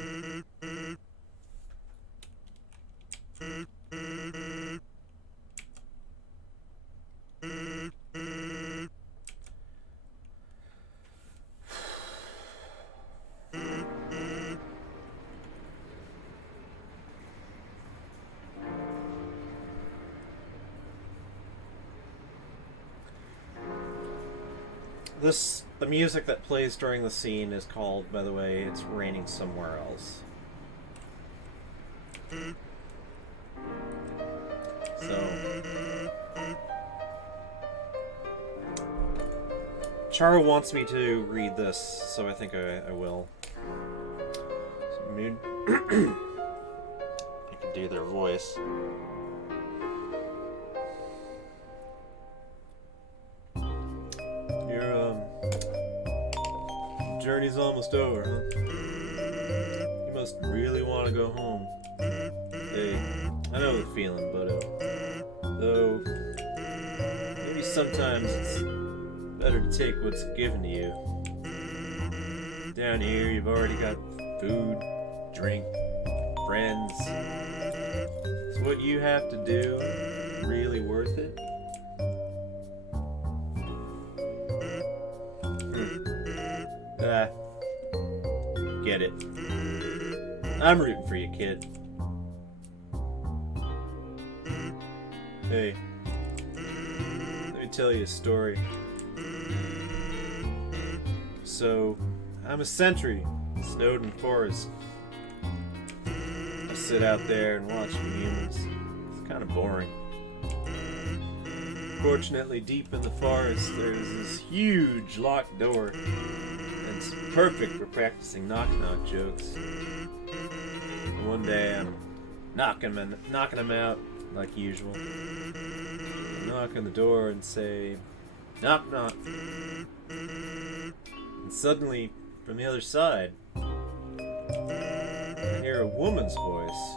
The music that plays during the scene is called, by the way, It's Raining Somewhere Else. So... Charo wants me to read this, so I think I will. Mood. I can do their voice. journey's almost over, huh? You must really want to go home. Hey, I know the feeling, but though, maybe sometimes it's better to take what's given to you. Down here, you've already got food, drink, friends. Is what you have to do really worth it? Get it. I'm rooting for you, kid. Hey, let me tell you a story. So, I'm a sentry in Snowden Forest. I sit out there and watch the humans. It's kind of boring. Fortunately, deep in the forest, there's this huge locked door. And it's perfect for practicing knock-knock jokes. And one day, I'm knocking them out like usual. I knock on the door and say, "Knock, knock." And suddenly, from the other side, I hear a woman's voice.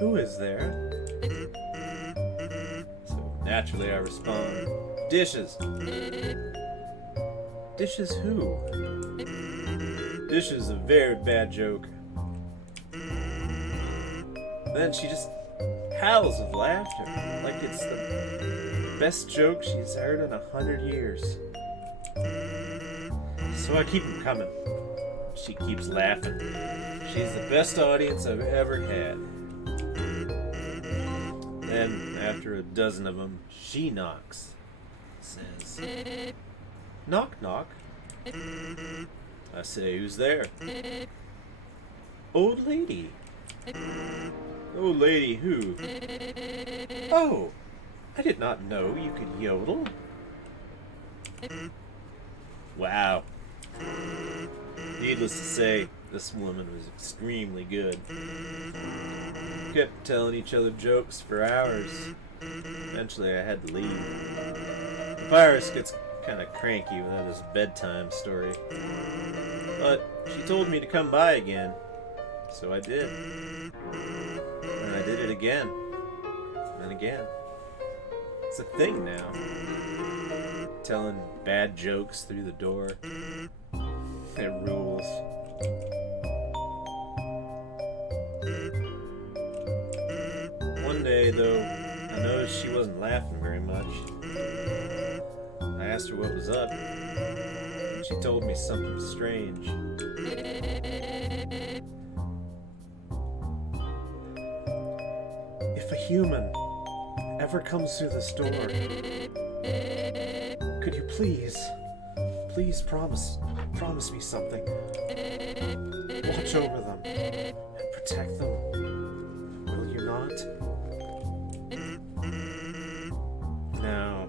"Who is there?" So naturally I respond, "Dishes." "Dishes who?" "Dishes, a very bad joke." Then she just howls with laughter, like it's the best joke she's heard in 100 years. So I keep them coming. She keeps laughing. She's the best audience I've ever had. Then, after a dozen of them, she knocks. Says, "Knock, knock." I say, "Who's there?" "Old lady." "Old lady who?" "Oh, I did not know you could yodel." Wow. Needless to say, this woman was extremely good. Kept telling each other jokes for hours. Eventually I had to leave. The virus gets kind of cranky without his bedtime story. But she told me to come by again. So I did. And I did it again. And again. It's a thing now. Telling bad jokes through the door. It rules. One day, though, I noticed she wasn't laughing very much. I asked her what was up, and she told me something strange. "If a human ever comes through this door, could you please promise me something? Watch over them and protect them. Will you not?" Now,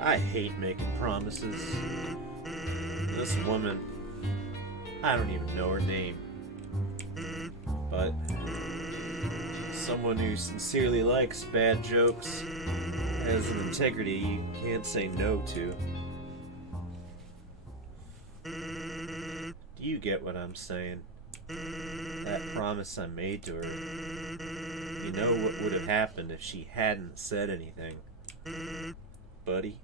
I hate making promises. This woman, I don't even know her name. But someone who sincerely likes bad jokes, has an integrity you can't say no to. Do you get what I'm saying? That promise I made to her. You know what would have happened if she hadn't said anything, buddy?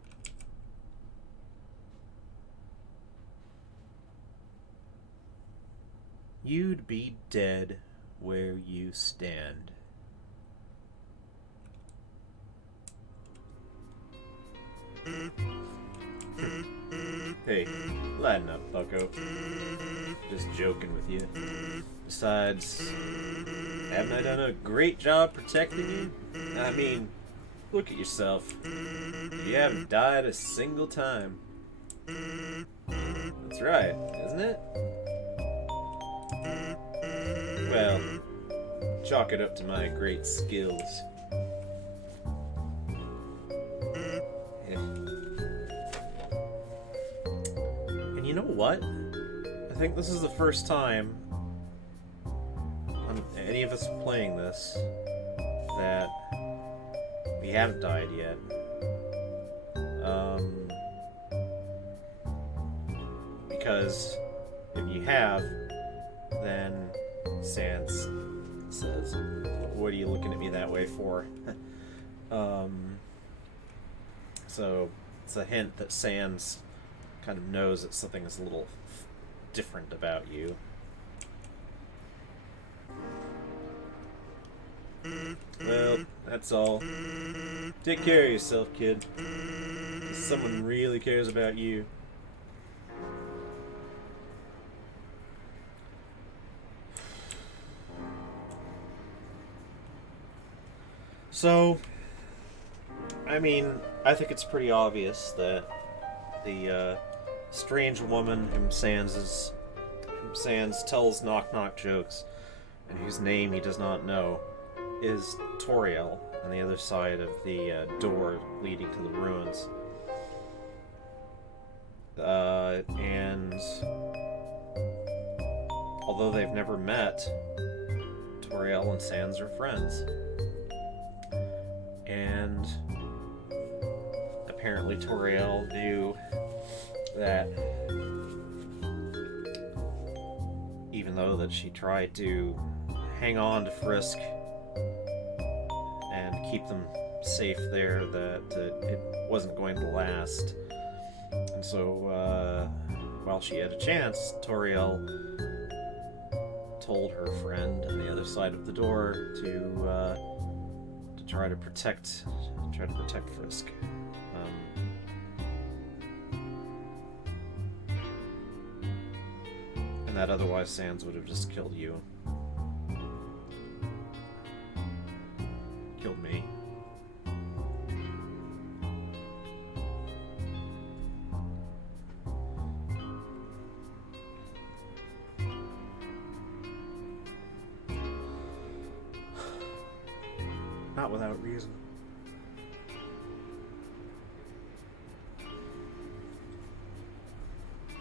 You'd be dead where you stand. Hey, lighten up, bucko. Just joking with you. Besides, haven't I done a great job protecting you? I mean, look at yourself. You haven't died a single time. That's right, isn't it? Well, chalk it up to my great skills. And you know what? I think this is the first time on any of us playing this that we haven't died yet. because if you have, then Sans says, "What are you looking at me that way for?" So it's a hint that Sans kind of knows that something is a little different about you. Well, that's all. Take care of yourself, kid. Someone really cares about you. So, I mean, I think it's pretty obvious that the strange woman whom Sans tells knock-knock jokes, and whose name he does not know, is Toriel on the other side of the door leading to the ruins. And although they've never met, Toriel and Sans are friends. And apparently Toriel knew that even though that she tried to hang on to Frisk and keep them safe there, that it wasn't going to last. And so while she had a chance, Toriel told her friend on the other side of the door to try to protect Frisk. And that otherwise Sans would have just killed you. Killed me. Not without reason.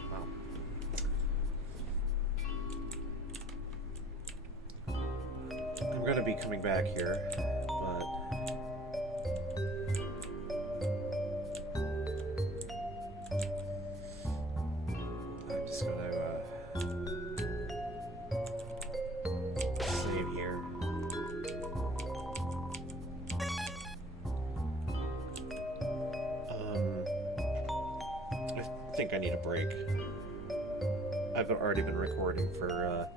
Wow. I'm going to be coming back here, but I'm just going to save here. I think I need a break. I've already been recording for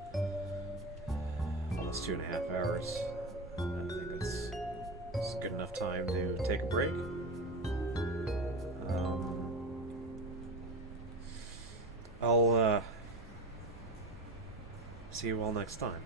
almost 2.5 hours. I think it's good enough time to take a break. I'll see you all next time.